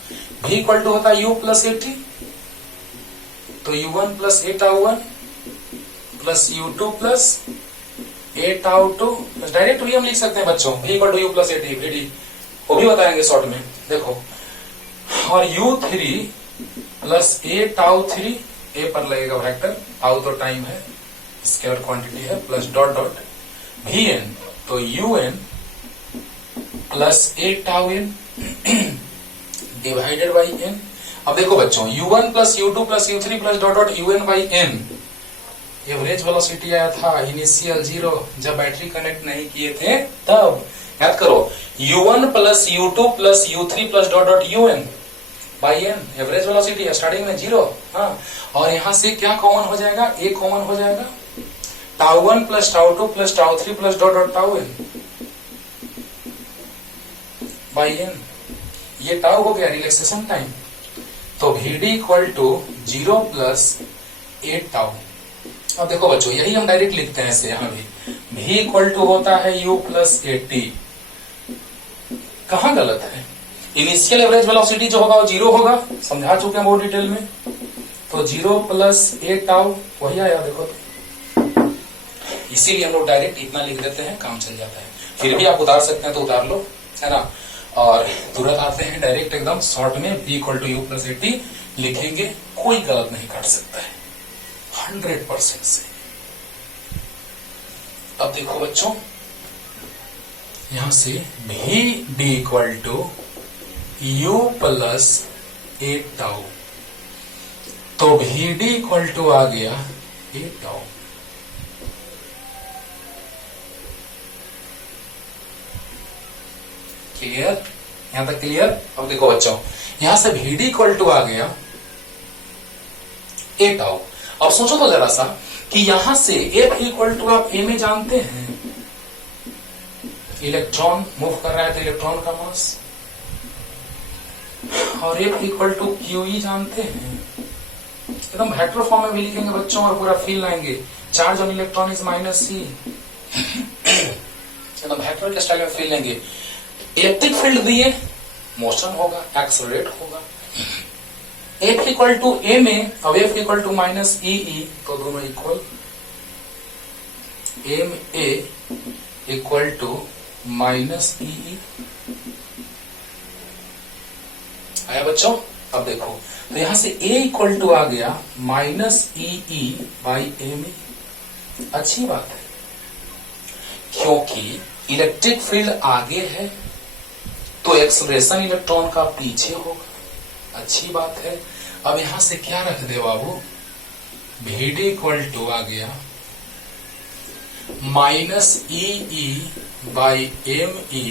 v इक्वल टू होता है u प्लस at, तो u1 plus a tau 1 plus u2 plus a tau 2, direct भी हम लिख सकते हैं बच्चों, v equal to u plus at vd, वो भी बताएंगे शॉर्ट में। देखो, और u3 plus a tau 3, a पर लगेगा वेक्टर, टाउ तो टाइम है, स्केलर क्वांटिटी है, प्लस डॉट डॉट vn, तो un plus a tau n divided by n। अब देखो बच्चों, u1 plus u2 plus u3 plus dot dot un by n, average velocity आया था इनिशियल 0 जब बैटरी कनेक्ट नहीं किए थे तब। याद करो, u1 plus u2 plus u3 plus dot dot un by n, average velocity है स्टार्टिंग में 0। हाँ, और यहां से क्या कॉमन हो जाएगा, a कॉमन हो जाएगा, tau 1 plus tau 2 plus tau 3 plus dot dot tau n by n, ये टाउ हो गया रिलैक्सेशन टाइम। तो vd equal to 0 plus 8 tau. अब देखो बच्चों, यही हम डायरेक्ट लिखते हैं ऐसे, यहां भी v इक्वल टू होता है u प्लस 80। कहां गलत है, इनिशियल एवरेज वेलोसिटी जो होगा वो 0 होगा, समझा चुके हैं बहुत डिटेल में। तो 0 प्लस 8 टाउ वही आया, देखो तो इसीलिए हम लोग डायरेक्ट इतना लिख देते हैं, काम चल जाता है। फिर भी आप उतार सकते हैं तो उतार लो, है ना। और तुरंत आते हैं डायरेक्ट एकदम शॉर्ट में, v equal to u plus 80 लिखेंगे, कोई गलत नहीं कर सकता है 100% से। अब देखो बच्चों, यहां से vd equal to u plus 8 tau, तो vd इक्वल टू आ गया 8 टाउ। क्लियर? यहां तक क्लियर? अब देखो बच्चों, यहां से vd इक्वल टू आ गया 8 टाउ। अब सोचो तो जरा सा कि यहां से F इक्वल टू आप a में जानते हैं, इलेक्ट्रॉन मूव कर रहा है तो इलेक्ट्रॉन का मास, और F इक्वल टू QE जानते हैं, एकदम वेक्टर फॉर्म में भी लिखेंगे बच्चों और पूरा फील लाएंगे, charge on electron is minus C, एकदम वेक्टर के स्टाइल में फील लेंगे। इलेक्ट्रिक फील्ड दिए, मोशन होगा, एक्सेलरेट होगा। F इक्वल टू a में, अब F equal to minus EE, तो दोनों equal, MA equal to minus EE आया बच्चों। अब देखो, तो यहां से A इक्वल टू आ गया माइनस EE बाई ME। अच्छी बात है, क्योंकि इलेक्ट्रिक फील्ड आगे है तो एक्सप्रेशन इलेक्ट्रॉन का पीछे होगा, अच्छी बात है। अब यहां से क्या रख दे बाबू, vd इक्वल टू आ गया minus EE by ME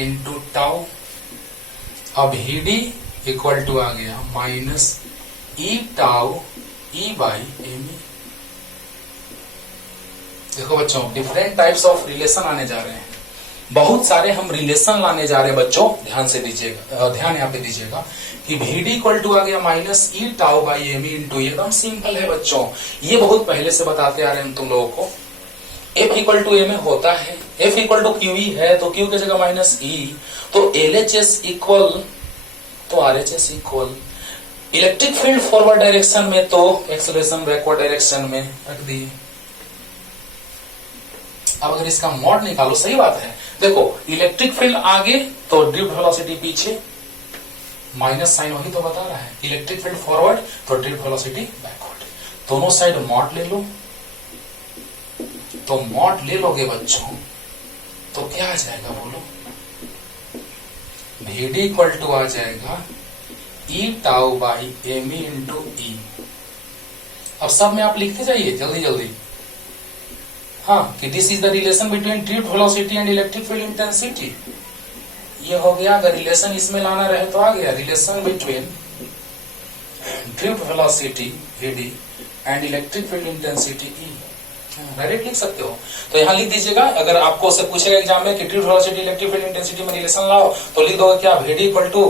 into tau. अब vd इक्वल टू आ गया minus E tau E by ME। देखो बच्चों, डिफरेंट टाइप्स ऑफ रिलेशन आने जा रहे हैं, बहुत सारे हम रिलेशन लाने जा रहे हैं बच्चों, ध्यान से दीजिएगा, ध्यान यहाँ पे दीजिएगा कि vd इक्वल टू आ गया minus E tau by ME into, एकदम सिंपल है बच्चों, ये बहुत पहले से बताते आ रहे हैं तुम लोगों को। F इक्वल टू A में होता है, F इक्वल टू QE है तो Q की जगह माइनस E, तो LHS इक्वल तो RHS equal, electric field forward direction में तो एक्सेलरेशन बैकवर्ड डायरेक्शन में रख दिए। अब अगर इसका मॉड निकालो, सही बात है, देखो इलेक्ट्रिक फील्ड आगे तो ड्रिफ्ट वेलोसिटी पीछे, माइनस साइन वही तो बता रहा है, इलेक्ट्रिक फील्ड फॉरवर्ड तो ड्रिफ्ट वेलोसिटी बैकवर्ड, दोनों साइड मॉड ले लो। तो मॉड ले लोगे बच्चों तो क्या आ जाएगा बोलो, vd इक्वल टू आ जाएगा E tau by ME into E, अब सब में आप लिखते जाइए जल्दी जल्दी। हाँ, कि this is the relation between drift velocity and electric field intensity. ये हो गया। अगर रिलेशन इसमें लाना रहे तो आ गया relation between drift velocity Vd and electric field intensity E। Direct लिख सकते हो। तो यहां लिख दीजिएगा। अगर आपको से पूछेगा एग्जाम में कि drift velocity electric field intensity में रिलेशन लाओ, तो लिख दोगे क्या, Vd equal to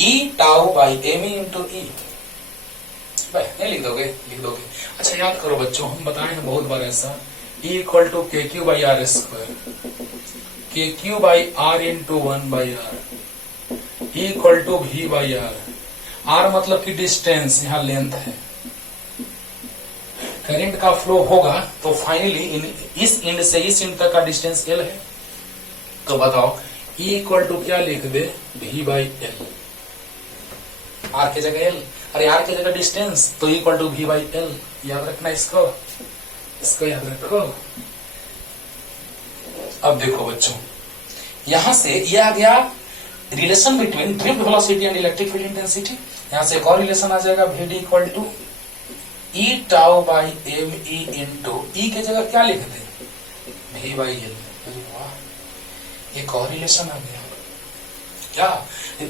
E tau by me into E। नहीं लिख दोगे, लिख दोगे। अच्छा याद करो बच्चों, हम बताए हैं बहुत बार ऐसा, E equal to K Q by R square, K Q by R into 1 by R, E equal to V by R. R मतलब कि डिस्टेंस, यहाँ लेंथ है। करंट का फ्लो होगा तो फाइनली इस एंड से इस एंड तक का डिस्टेंस L है। तो बताओ E इक्वल टू क्या लिख दे, V बाई L। आर की जगह L, अरे आर की जगह डिस्टेंस, तो E equal to V by L। याद रखना इसको, इसको याद रखो। अब देखो बच्चों, यहां से ये आ गया relation between drift velocity and electric field intensity. यहां से एक और रिलेशन आ जाएगा, Vd equal to E tau by me into E की जगह क्या लिख दे, V बाई L। एक और रिलेशन आ गया। क्या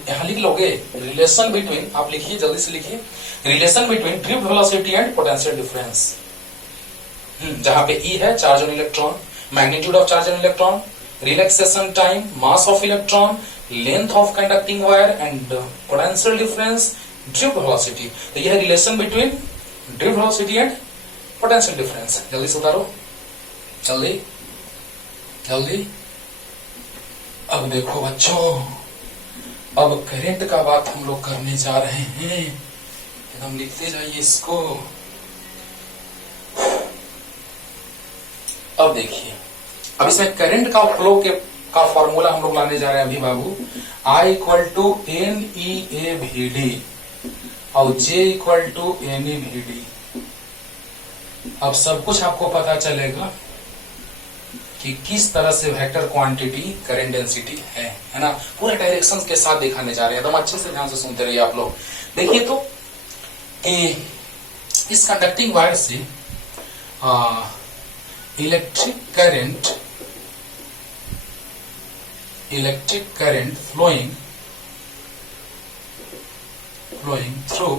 यहां लिख लोगे, रिलेशन बिटवीन, आप लिखिए जल्दी से लिखिए, relation between drift velocity and potential difference. जहां पे E है charge on electron, magnitude of charge on electron, relaxation time, mass of electron, length of conducting wire and potential difference, drift velocity. तो यह relation between drift velocity and potential difference. जल्दी से उतारो, जल्दी जल्दी। अब देखो बच्चों, अब करंट का बात हम लोग करने जा रहे हैं। एकदम लिखते जाइए इसको। अब देखिए, अब इसमें करंट का फ्लो का फॉर्मूला हम लोग लाने जा रहे हैं अभी बाबू। I equal to NEA VD और J equal to NE VD। अब सब कुछ आपको पता चलेगा कि किस तरह से वेक्टर क्वांटिटी करंट डेंसिटी है ना। पूरे डायरेक्शन के साथ दिखाने जा रहे हैं, एकदम अच्छे से ध्यान से सुनते रहिए आप लोग। देखिए तो इस कंडक्टिंग वायर से electric current flowing through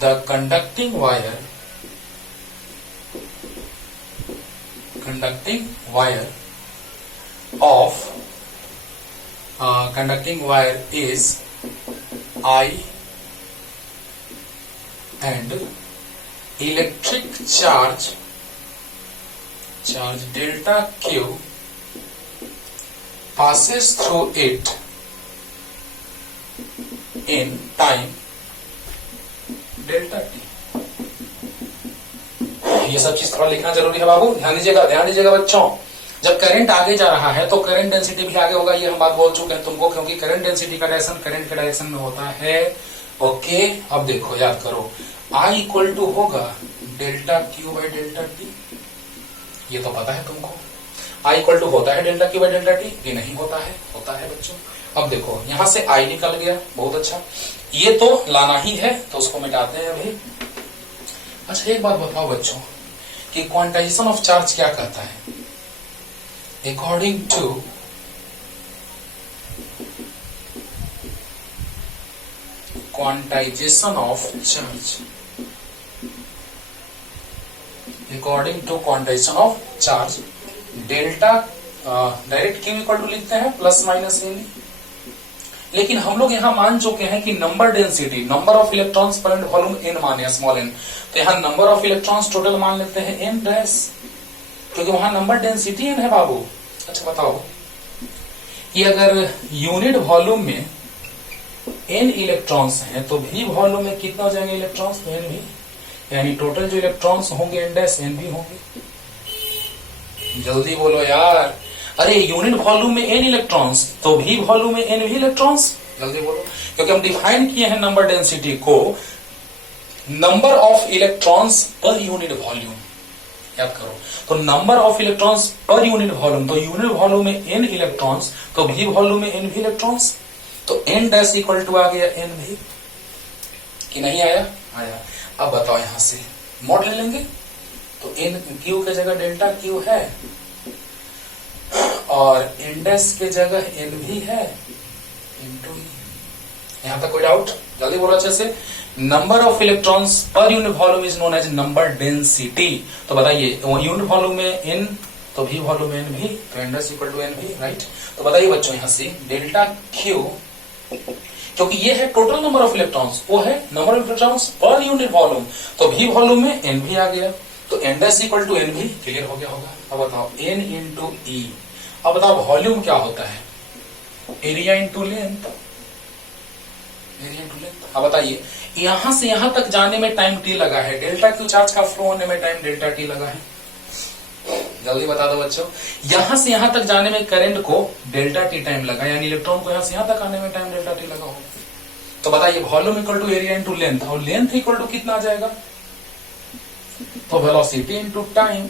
the conducting wire is I and electric charge delta Q passes through it in time delta t। ये सब चीज थोड़ा लिखना जरूरी है बाबू, ध्यान दीजिएगा बच्चों। जब करंट आगे जा रहा है तो करंट डेंसिटी भी आगे होगा, ये हम बात बोल चुके हैं तुमको, क्योंकि करंट डेंसिटी का डायरेक्शन करंट के डायरेक्शन में होता है। ओके, अब देखो याद करो, I इक्वल टू होगा delta Q by delta T. ये तो पता है तुमको, I इक्वल टू होता है delta Q by delta T. ये नहीं होता है, होता है बच्चों। अब देखो यहां से I निकल गया, बहुत अच्छा। ये तो लाना ही है तो उसको मिटाते हैं अभी। अच्छा एक बात बताओ बच्चों कि क्वांटाइजेशन ऑफ चार्ज क्या कहता है। According to quantization of charge, according to quantization of charge delta, direct Q equal to लिखते हैं प्लस माइनस एन। लेकिन हम लोग यहां मान चुके हैं कि number density, number of electrons पर वॉल्यूम एन माने, स्मॉल एन। तो यहां नंबर ऑफ इलेक्ट्रॉन्स टोटल मान लेते हैं एन डैश, क्योंकि वहां नंबर डेंसिटी एन है बाबू। अच्छा बताओ, ये अगर यूनिट वॉल्यूम में एन इलेक्ट्रॉन्स हैं तो भी वॉल्यूम में कितना हो जाएंगे इलेक्ट्रॉन्स, तो एन भी, यानी टोटल जो इलेक्ट्रॉन्स होंगे एन डैश एन भी होंगे। जल्दी बोलो यार, अरे यूनिट वॉल्यूम में एन इलेक्ट्रॉन्स तो भी वॉल्यूम में एन भी इलेक्ट्रॉन्स, जल्दी बोलो। क्योंकि हम डिफाइन किए हैं नंबर डेंसिटी को नंबर ऑफ इलेक्ट्रॉन्स पर यूनिट वॉल्यूम, याद करो। तो नंबर ऑफ इलेक्ट्रॉन्स पर यूनिट वॉल्यूम, तो यूनिट वॉल्यूम में एन इलेक्ट्रॉन्स तो भी वॉल्यूम में एन भी इलेक्ट्रॉन्स, तो एन डैश इक्वल टू आ गया एन भी। कि नहीं आया? आया। अब बताओ यहां से मॉड ले लेंगे तो एन क्यू के जगह डेल्टा क्यू है और इंडेक्स के जगह एन भी है इंटू ई। यहां तक कोई डाउट? जल्दी बोलो अच्छे से। नंबर ऑफ इलेक्ट्रॉन्स पर unit volume is known as number density. तो बताइए यूनिट वॉल्यूम में एन तो भी वॉल्यूम में एन भी, तो इंडेक्स इक्वल टू एन भी, राइट। तो बताइए बच्चों यहां से डेल्टा क्यू, क्योंकि ये है टोटल नंबर ऑफ इलेक्ट्रॉन्स, वो है नंबर ऑफ इलेक्ट्रॉन्स पर यूनिट वॉल्यूम, तो भी वॉल्यूम में एन भी आ गया, तो इंडेक्स इक्वल टू एन भी क्लियर हो गया होगा। अब बताओ एन इंटू ई। अब बताओ वॉल्यूम क्या होता है? Area into length, area into length. अब बताइए यहां से यहां तक जाने में टाइम टी लगा है, डेल्टा क्यू चार्ज का फ्लो होने में टाइम डेल्टा टी लगा है। जल्दी बता दो बच्चों, यहां से यहां तक जाने में करंट को डेल्टा टी टाइम लगा, यानी इलेक्ट्रॉन को यहां से यहां तक आने में टाइम डेल्टा टी लगा होगा। तो बताइए volume equal to area into length, और लेंथ इक्वल टू कितना आ जाएगा? तो वेलोसिटी इंटू टाइम।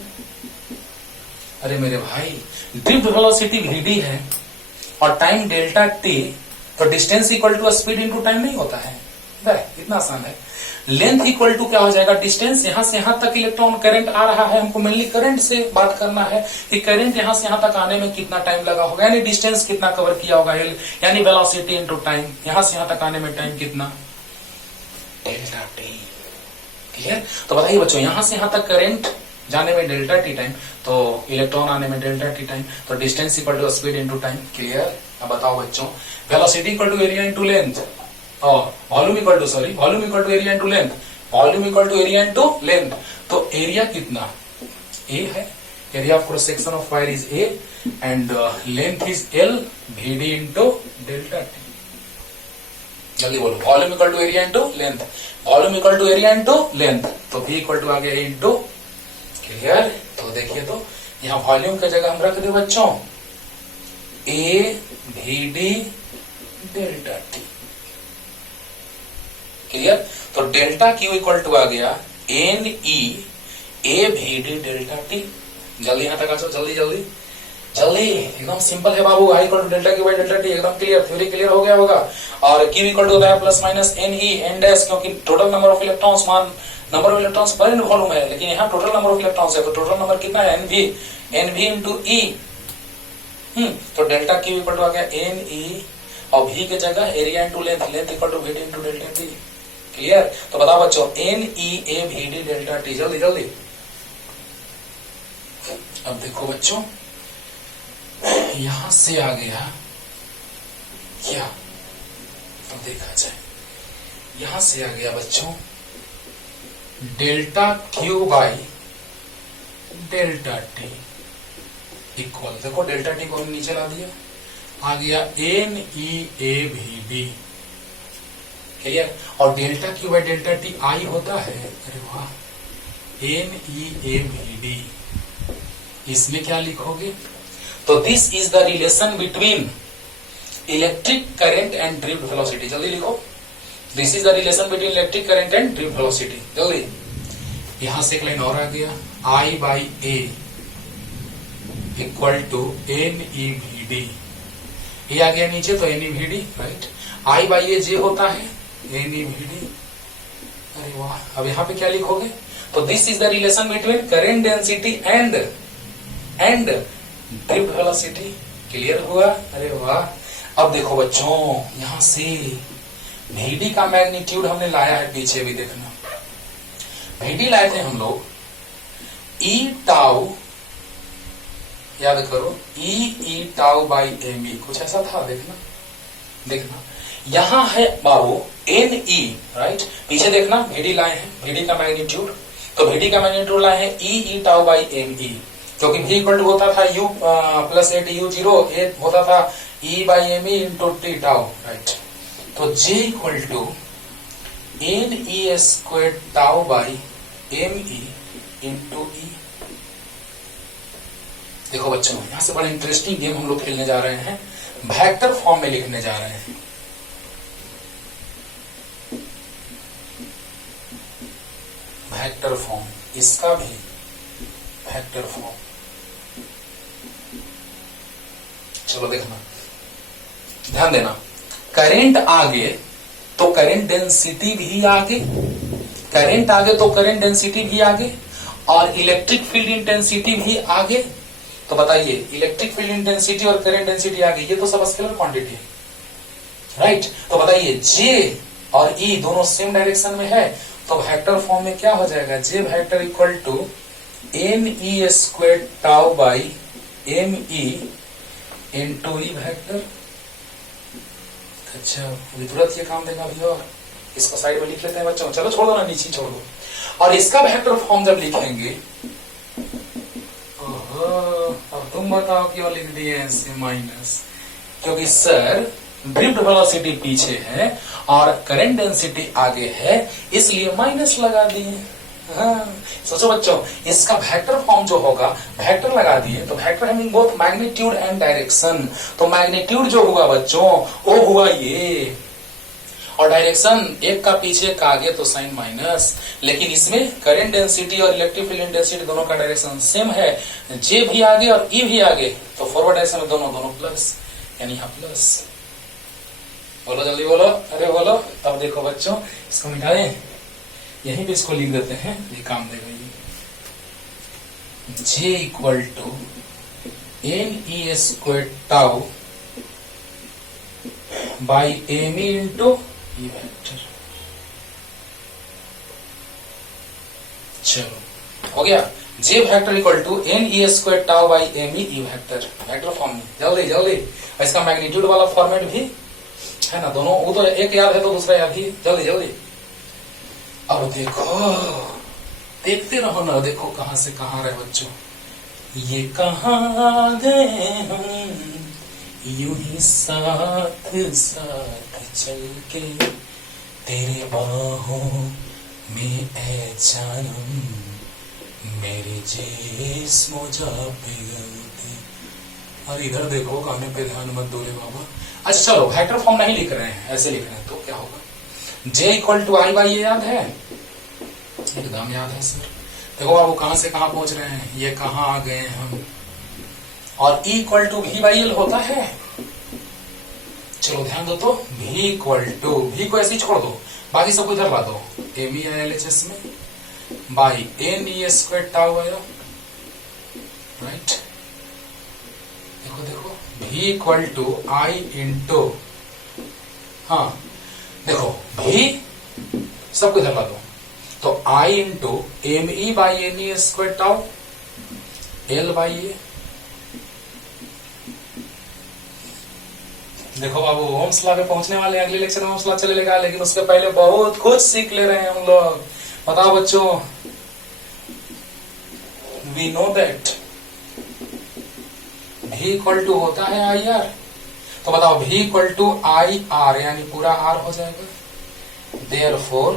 अरे मेरे भाई ड्रिफ्ट वेलोसिटी vd है और टाइम डेल्टा टी, तो distance equal to speed into time नहीं होता है? इतना आसान है। लेंथ इक्वल टू क्या हो जाएगा? डिस्टेंस, यहां से यहां तक इलेक्ट्रॉन करंट आ रहा है, हमको मेनली करंट से बात करना है कि करंट यहां से यहां तक आने में कितना टाइम लगा होगा, यानी डिस्टेंस कितना कवर किया होगा, यानी वेलोसिटी इनटू टाइम, यहां से यहां तक आने में टाइम कितना? Delta T. क्लियर? तो बताइए बच्चों यहां से यहां तक करंट जाने में डेल्टा टी टाइम, तो इलेक्ट्रॉन आने में डेल्टा टी टाइम, तो distance equal to speed into time. Clear? अब बताओ बच्चों velocity equal to area into length, volume equal to area into length, volume equal to area into length. तो area कितना? A है, area of cross section of wire is A and length is L, vd into delta T. जल्दी बोलो volume equal to area into length, volume equal to area into length, तो v equal to आ गया A into. Clear? तो देखिए तो यहां volume की जगह हम रख दे बच्चों ए vd डेल्टा टी। क्लियर? तो डेल्टा क्यू इक्वल टू आ गया N E A vd delta T. जल्दी यहां तक आ जाओ, जल्दी जल्दी जल्दी, एकदम सिंपल है बाबू। I equal to delta Q by delta T, एकदम क्लियर, थ्योरी क्लियर हो गया होगा। और क्यू इक्वल टू होता है plus minus N E N dash, क्योंकि टोटल नंबर ऑफ इलेक्ट्रॉन्स मान नंबर ऑफ इलेक्ट्रॉन्स पर यूनिट वॉल्यूम है, लेकिन यहाँ टोटल नंबर ऑफ इलेक्ट्रॉन्स है, तो टोटल नंबर कितना है? N V into E. तो डेल्टा क्यू इक्वल टू आ गया एन ई और v के जगह area into length, length equal to vd into delta T. Clear? तो बताओ बच्चों N E A vd delta T. जल्दी जल्दी। अब देखो बच्चों यहां से आ गया क्या? तो देखा जाए यहां से आ गया बच्चों delta Q by delta T equal, देखो डेल्टा टी को हमने नीचे ला दिया, आ गया N E A vd। Clear? और delta Q by delta T I होता है, अरे वाह, एन ई ए vd। इसमें क्या लिखोगे? तो this is the relation between electric current and drift velocity. जल्दी लिखो, this is the relation between electric current and drift velocity. जल्दी। यहां से एक लाइन और आ गया, I by A equal to N E vd। ये आ गया नीचे, तो N E vd, right. I by A J होता है एन ई vd। अरे वाह, अब यहां पे क्या लिखोगे? तो this is the relation between current density and drift velocity. Clear हुआ? अरे वाह। अब देखो बच्चों यहां से vd का मैग्नीट्यूड हमने लाया है, पीछे भी देखना, vd लाए थे हम लोग ई टाउ, याद करो ई टाउ बाई एम ई, कुछ ऐसा था, देखना देखना। यहां है बाबू एन ई, राइट, पीछे देखना vd लाए हैं, vd का मैग्नीट्यूड, तो vd का मैग्नीट्यूड लाए हैं E tau by M E, क्योंकि v इक्वल टू होता था u plus A T U zero, A होता था e by M E into T tau, right. तो j equal to N E square tau by M E into E. देखो बच्चों यहां से बड़ा इंटरेस्टिंग गेम हम लोग खेलने जा रहे हैं, वेक्टर फॉर्म में लिखने जा रहे हैं। वेक्टर फॉर्म, इसका भी वेक्टर फॉर्म। चलो देखना, ध्यान देना, करंट आगे तो करंट डेंसिटी भी आगे, करंट आगे तो करंट डेंसिटी भी आगे, और इलेक्ट्रिक फील्ड इंटेंसिटी भी आगे। तो बताइए, इलेक्ट्रिक फील्ड इंटेंसिटी और करंट डेंसिटी आगे, ये तो सब स्केलर क्वांटिटी है, राइट। तो बताइए जे और ई दोनों सेम डायरेक्शन में है, तो वेक्टर फॉर्म में क्या हो जाएगा, J vector equal to N E square tau by M E into E vector. अच्छा, अभी तुरंत ये काम देगा भैया, इसको साइड में लिख लेते हैं बच्चों, चलो छोड़ दो ना, नीचे छोड़ दो। और इसका वेक्टर फॉर्म जब लिखेंगे, अब तुम बताओ क्यों लिख दिए ऐसे माइनस, क्योंकि सर ड्रिफ्ट वेलोसिटी पीछे है और करंट डेंसिटी आगे है, इसलिए माइनस लगा दिए। हाँ, सोचो बच्चों, इसका वेक्टर फॉर्म जो होगा, वेक्टर लगा दिए तो vector having both magnitude and direction, तो मैग्नीट्यूड जो हुआ बच्चों वो हुआ ये, और डायरेक्शन एक का पीछे एक का आगे तो साइन माइनस। लेकिन इसमें करंट डेंसिटी और इलेक्ट्रिक फील्ड इंटेंसिटी दोनों का डायरेक्शन सेम है, जे भी आगे और ई भी आगे, तो फॉरवर्ड डायरेक्शन में दोनों प्लस, यानी यहाँ प्लस। बोलो जल्दी बोलो, अरे बोलो। अब देखो बच्चों, इसको मिटाएं, यहीं पे इसको लिख देते हैं, ये काम देगा ये। J equal to N E square tau by M E into E vector. चलो हो गया, J vector equal to N E square tau by M E vector, vector form में। जल्दी जल्दी, इसका मैग्नीट्यूड वाला फॉर्मेट भी है ना, दोनों, वो तो एक याद है तो दूसरा याद ही, जल्दी जल्दी। अब देखो, देखते रहो ना, देखो कहां से कहां रहे बच्चों, ये कहां गए हम यूं ही साथ साथ चल के, तेरे बाहों में ऐ जानम मेरे जिस्म जा पिघलते। और इधर देखो, गाने पे ध्यान मत दो रे बाबा। अच्छा चलो, वेक्टर फॉर्म नहीं लिख रहे हैं, ऐसे लिख रहे हैं, तो क्या होगा, J equal to I by, ये याद है, एकदम याद है सर। देखो बाबू कहां से कहां पहुंच रहे हैं, ये कहां आ गए हम, और E equal to V by L होता है। चलो ध्यान दो, तो V इक्वल टू, V को ऐसे ही छोड़ दो, बाकी सब इधर ला दो, M E I L H S में, by N E square tau आया, राइट। देखो देखो, V equal to I into, हाँ देखो V सबको इधर ला दो, तो I into M E by N E square tau L by A. देखो बाबू, ओम्स लॉ पे पहुंचने वाले, अगले लेक्चर में ओम्स लॉ चलेगा, लेकिन उसके पहले बहुत कुछ सीख ले रहे हैं हम लोग। बताओ बच्चों, we know that V equal to होता है आई आर, तो बताओ V equal to I R, यानी पूरा आर हो जाएगा। देयरफॉर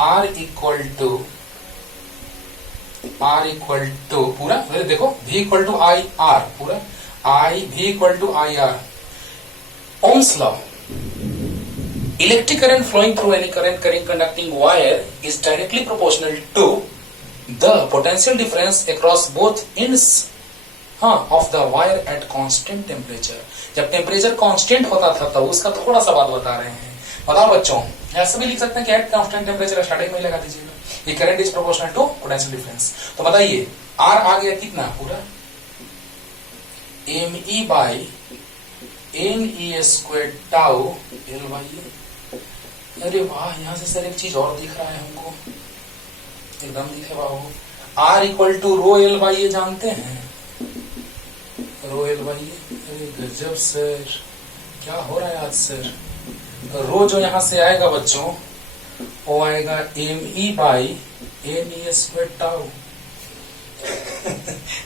R इक्वल टू पूरा, देखो V equal to I R पूरा, V equal to I R. Ohm's law, electric current flowing through any current conducting wire is directly proportional to the potential difference across both ends of the wire at constant temperature। जब temperature constant होता था तब उसका थोड़ा सा बात बता रहे हैं। बताओ बच्चों, ऐसे भी लिख सकते हैं कि एट कांस्टेंट टेम्परेचर, स्टार्टिंग में लगा दीजिएगा, ये current is proportional to potential difference. तो बताइए आर आ गया कितना, पूरा M E by N E square tau L by A. अरे वाह, यहां से सर एक चीज और दिख रहा है हमको, एकदम दिखे बाबू। R equal to rho L by A, जानते हैं रो एल बाई ए। अरे गजब सर, क्या हो रहा है आज सर। रो जो यहां से आएगा बच्चों, वो आएगा M E by N E square tau.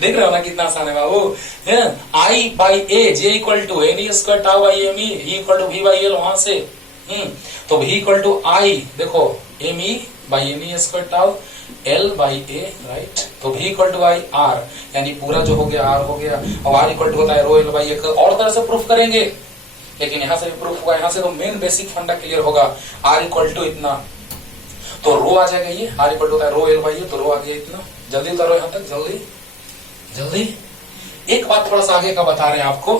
देख रहे हो ना कितना आसान है बाबू। I by A, J equal to N E square tau by M E, equal to V by L वहां से। तो वी इक्वल टू आई, देखो M E by N E square tau L by A, right. तो V equal to I R, यानी पूरा जो हो गया आर हो गया, और आर इक्वल टू होता है रो एल बाई ए। और तरह से प्रूफ करेंगे, लेकिन यहां से भी प्रूफ होगा, यहां से तो मेन बेसिक फंडा क्लियर होगा। आर इक्वल टू इतना, तो रो आ जाएगा, ये आर इक्वल टू होता है रो एल बाई ए, तो रो आ गया इतना। जल्दी उतारो यहां तक, जल्दी जल्दी। एक बात थोड़ा सा आगे का बता रहे हैं आपको,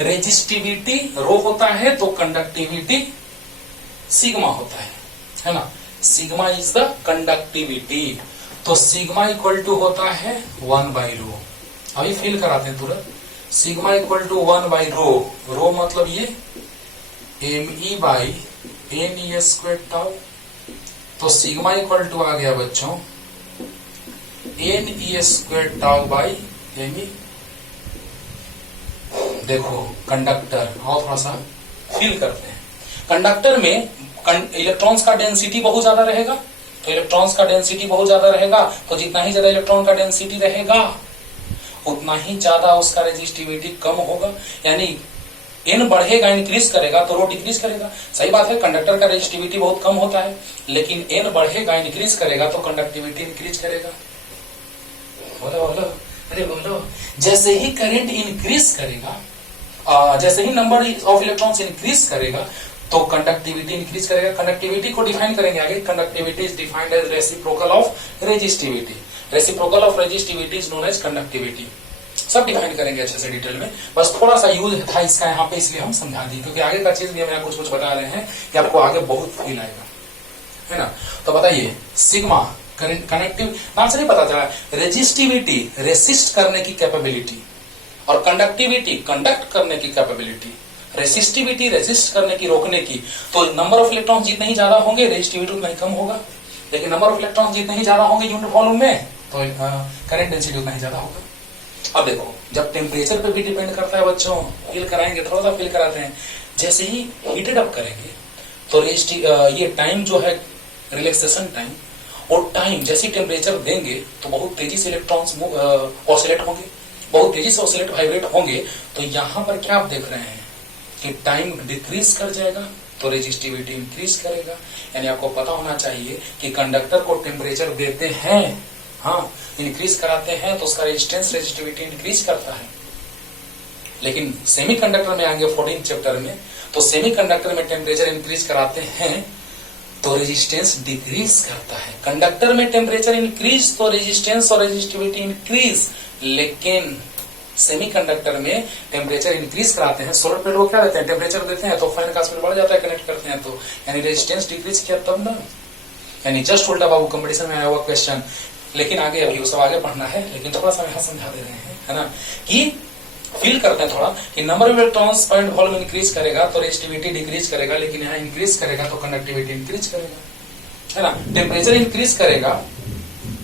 रेजिस्टिविटी रो होता है तो कंडक्टिविटी सिग्मा होता है ना। Sigma is the conductivity. तो सिग्मा इक्वल टू होता है 1/ρ। अभी फिल कराते हैं तुरंत। Sigma equal to 1/ρ। रो मतलब ये me/ne² टाउ। तो सिग्मा इक्वल टू आ गया बच्चों ne² टाउ बाई me। देखो कंडक्टर, और थोड़ा सा फील करते हैं। कंडक्टर में इलेक्ट्रॉन्स का डेंसिटी बहुत ज्यादा रहेगा। तो इलेक्ट्रॉन्स का डेंसिटी बहुत ज्यादा रहेगा, तो जितना ही ज्यादा इलेक्ट्रॉन का डेंसिटी रहेगा उतना ही ज्यादा उसका रेजिस्टिविटी कम होगा। यानी एन बढ़ेगा, इंक्रीज करेगा तो रो डिक्रीज करेगा। सही बात है, कंडक्टर का रेजिस्टिविटी बहुत कम होता है, लेकिन एन बढ़ेगा, इंक्रीज करेगा तो कंडक्टिविटी इंक्रीज करेगा। बोलो बोलो, अरे बोलो। जैसे ही करंट इंक्रीज करेगा, जैसे ही नंबर ऑफ इलेक्ट्रॉन्स इंक्रीज करेगा तो कंडक्टिविटी इंक्रीज करेगा। कंडक्टिविटी को डिफाइन करेंगे आगे। Conductivity is defined as reciprocal of resistivity. Reciprocal of resistivity is known as conductivity. सब डिफाइन करेंगे अच्छे से डिटेल में। बस थोड़ा सा यूज था इसका यहाँ पे, इसलिए हम समझा दी, क्योंकि आगे का चीज भी हम कुछ कुछ बता रहे हैं कि आपको आगे बहुत फील आएगा, है ना। तो बताइए, सिग्मा कनेक्टिव नाम से नहीं पता चला। रेजिस्टिविटी रेसिस्ट करने की कैपेबिलिटी, और कंडक्टिविटी कंडक्ट करने की कैपेबिलिटी। रेसिस्टिविटी रेसिस्ट करने की, रोकने की। तो नंबर ऑफ इलेक्ट्रॉन जितने ही ज्यादा होंगे रेजिस्टिविटी उतना ही कम होगा, लेकिन नंबर ऑफ इलेक्ट्रॉन जितने ही ज्यादा होंगे यूनिट वॉल्यूम में तो करंट डेंसिटी उतना ही ज्यादा होगा। अब देखो, जब टेम्परेचर पे भी डिपेंड करता है बच्चों, फील कराएंगे, थोड़ा सा फील कराते हैं। जैसे ही हीटेड अप करेंगे तो ये टाइम जो है रिलैक्सेशन टाइम, और टाइम जैसे ही टेम्परेचर देंगे तो बहुत तेजी से इलेक्ट्रॉन्स ऑसिलेट होंगे, बहुत तेजी से ऑसिलेट वाइब्रेट होंगे। तो यहां पर क्या आप देख रहे हैं कि टाइम डिक्रीज कर जाएगा तो रेजिस्टिविटी इंक्रीज करेगा। यानी आपको पता होना चाहिए कि कंडक्टर को टेम्परेचर देते हैं, हाँ इंक्रीज कराते हैं तो उसका रेजिस्टेंस रेजिस्टिविटी इंक्रीज करता है। लेकिन सेमीकंडक्टर में आएंगे 14 चैप्टर में, तो सेमीकंडक्टर में टेम्परेचर इंक्रीज कराते हैं तो रेजिस्टेंस डिक्रीज करता है। कंडक्टर में टेम्परेचर इंक्रीज तो रेजिस्टेंस और रेजिस्टिविटी इंक्रीज, लेकिन सेमीकंडक्टर में टेम्परेचर इंक्रीज कराते हैं। सोलर प्लेट को क्या देते हैं, टेम्परेचर देते हैं तो फैन का स्पीड बढ़ जाता है, कनेक्ट करते हैं तो, यानी रेजिस्टेंस डिक्रीज किया तब ना। यानी जस्ट उल्टा बाबू कंपटीशन में आया हुआ क्वेश्चन, लेकिन आगे अभी वो सब आगे पढ़ना है, लेकिन थोड़ा सा यहाँ समझा दे रहे हैं, है ना, कि फील करते हैं थोड़ा कि number of electrons point volume increase करेगा तो रेजिस्टिविटी डिक्रीज करेगा, लेकिन यहाँ इंक्रीज करेगा तो कंडक्टिविटी इंक्रीज करेगा, है ना। टेम्परेचर इंक्रीज करेगा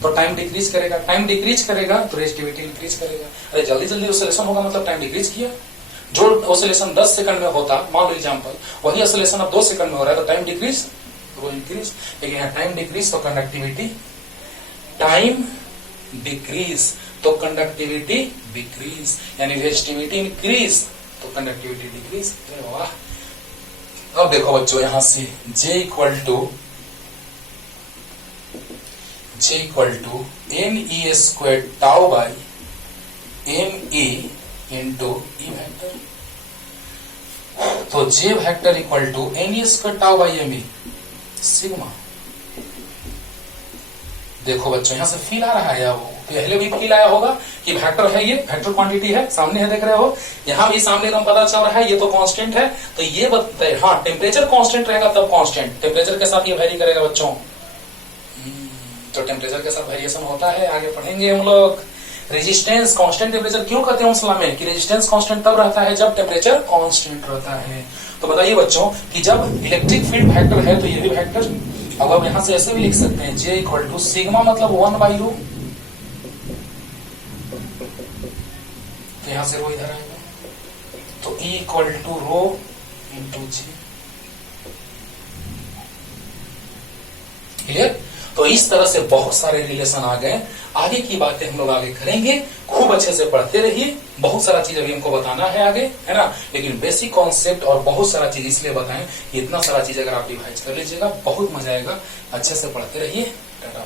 तो टाइम डिक्रीज करेगा, टाइम डिक्रीज करेगा तो रेजिस्टिविटी इंक्रीज करेगा। अरे जल्दी जल्दी ऑसिलेशन होगा मतलब टाइम डिक्रीज किया। जो ऑसिलेशन 10 सेकंड में होता, मान लो एग्जांपल, वही ऑसिलेशन अब 2 सेकंड में हो रहा है तो टाइम डिक्रीज, वो इंक्रीज। लेकिन यहाँ टाइम डिक्रीज तो कंडक्टिविटी, टाइम डिक्रीज तो कंडक्टिविटी डिक्रीज, यानी रेजिस्टिविटी इंक्रीज तो कंडक्टिविटी डिक्रीज। वाह। अब देखो बच्चों, यहां से J equal to ne² tau by me into E vector. तो J vector equal to ne² tau by me sigma. देखो बच्चों, यहां से फील आ रहा है, या वो पहले भी फील आया होगा कि वेक्टर है, ये वेक्टर क्वांटिटी है, सामने है, देख रहे हो, यहां भी सामने एकदम पता चल रहा है, ये तो कांस्टेंट है। तो ये हाँ, टेम्परेचर कांस्टेंट रहेगा तब कांस्टेंट, टेम्परेचर के साथ ये वेरी करेगा बच्चों। तो टेम्परेचर के साथ वेरिएशन होता है, आगे पढ़ेंगे हम लोग। रेजिस्टेंस कांस्टेंट टेम्परेचर क्यों कहते हैं मसला में, कि रेजिस्टेंस कांस्टेंट तब रहता है जब टेम्परेचर कांस्टेंट रहता है। तो बताइए बच्चों कि जब इलेक्ट्रिक फील्ड वेक्टर है तो ये भी वेक्टर, अब आप यहां से ऐसे भी लिख सकते हैं, J इक्वल टू सिग्मा मतलब 1/ρ, तो यहां से रो इधर आएगा, तो E equal to rho into J। Clear. तो इस तरह से बहुत सारे रिलेशन आ गए। आगे की बातें हम लोग आगे करेंगे, खूब अच्छे से पढ़ते रहिए। बहुत सारा चीज अभी हमको बताना है आगे, है ना, लेकिन बेसिक कॉन्सेप्ट और बहुत सारा चीज इसलिए बताएं कि इतना सारा चीज अगर आप डिवाइड कर लीजिएगा बहुत मजा आएगा। अच्छे से पढ़ते रहिए। टाटा।